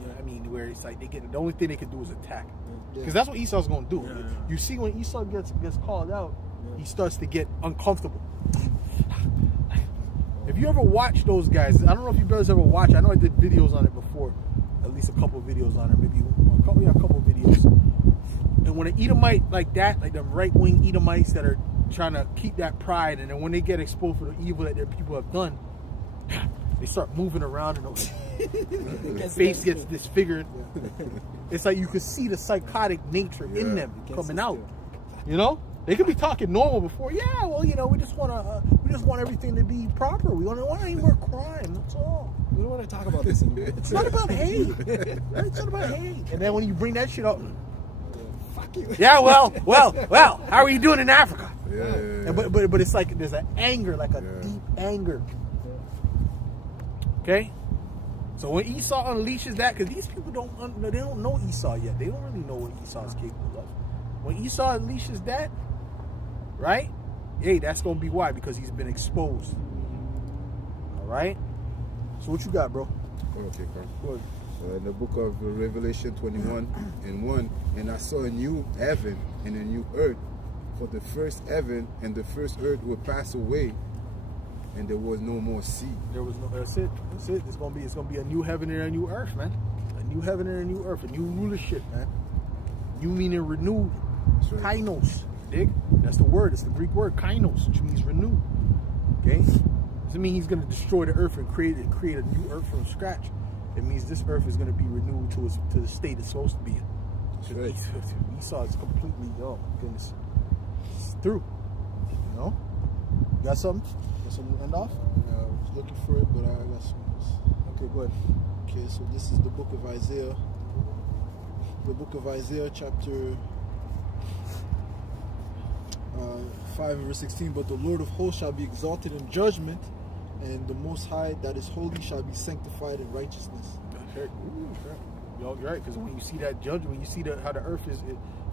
where it's like the only thing they can do is attack, because Yeah. that's what Esau's gonna do. Yeah. You see, when Esau gets called out, he starts to get uncomfortable. If you ever watch those guys, I don't know if you brothers ever watch. I know I did videos on it before, at least a couple of videos on it, maybe a couple of videos. And when an Edomite like that, like the right-wing Edomites that are trying to keep that pride, and then when they get exposed for the evil that their people have done, they start moving around and their face gets disfigured. It's like you can see the psychotic nature in them coming out. You know, they could be talking normal before. Yeah, well, you know, we just want everything to be proper. We don't want any more crime. That's all. We don't want to talk about this anymore. It's not about hate. It's not about hate. And then when you bring that shit up, Fuck you. yeah, well, how are you doing in Africa? Yeah. But it's like there's an anger, like a deep anger. Okay, so when Esau unleashes that, because these people they don't know Esau yet. They don't really know what Esau is capable of. When Esau unleashes that, right? Hey, that's gonna be why, because he's been exposed. All right. So what you got, bro? Okay, come. Good. In the book of Revelation 21 and 1, and I saw a new heaven and a new earth, for the first heaven and the first earth will pass away, and there was no more sea. There was no. That's it. It's gonna be a new heaven and a new earth, man. A new heaven and a new earth, a new rulership, man. New meaning renewed. That's right. Kainos. Dig? That's the word. It's the Greek word kainos, which means renewed. Okay? Doesn't mean he's gonna destroy the earth and create a new earth from scratch. It means this earth is gonna be renewed to the state it's supposed to be in. That's right. Esau is completely, oh my goodness. through. You know? Got something? Got something to end off? I was looking for it, but I got some. Okay, go ahead. Okay, so this is the book of Isaiah. The book of Isaiah, chapter 5 and verse 16. But the Lord of hosts shall be exalted in judgment, and the Most High that is holy shall be sanctified in righteousness. Sure. You're right, because when you see that judgment, when you see how the earth is,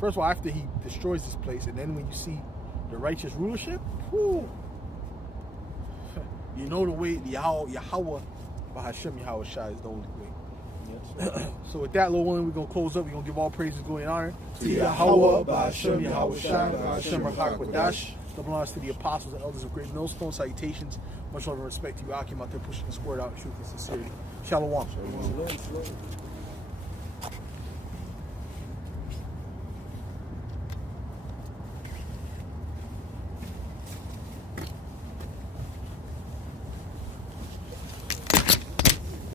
first of all, after he destroys this place, and then when you see the righteous rulership, whoo, you know the way Yahweh, Bahashem Yahweh Shai is the only way. Yes. So with that, little one, we're going to close up. We're going to give all praises, glory, and honor to Yahweh, Bahashem Yahweh Shai, Bahashem Rahakwadash. Double honors to the apostles and elders of Great Millstone. Salutations. Much love and respect to you, Akim, out there pushing the word out in truth and sincerity. Shalom. Shalom.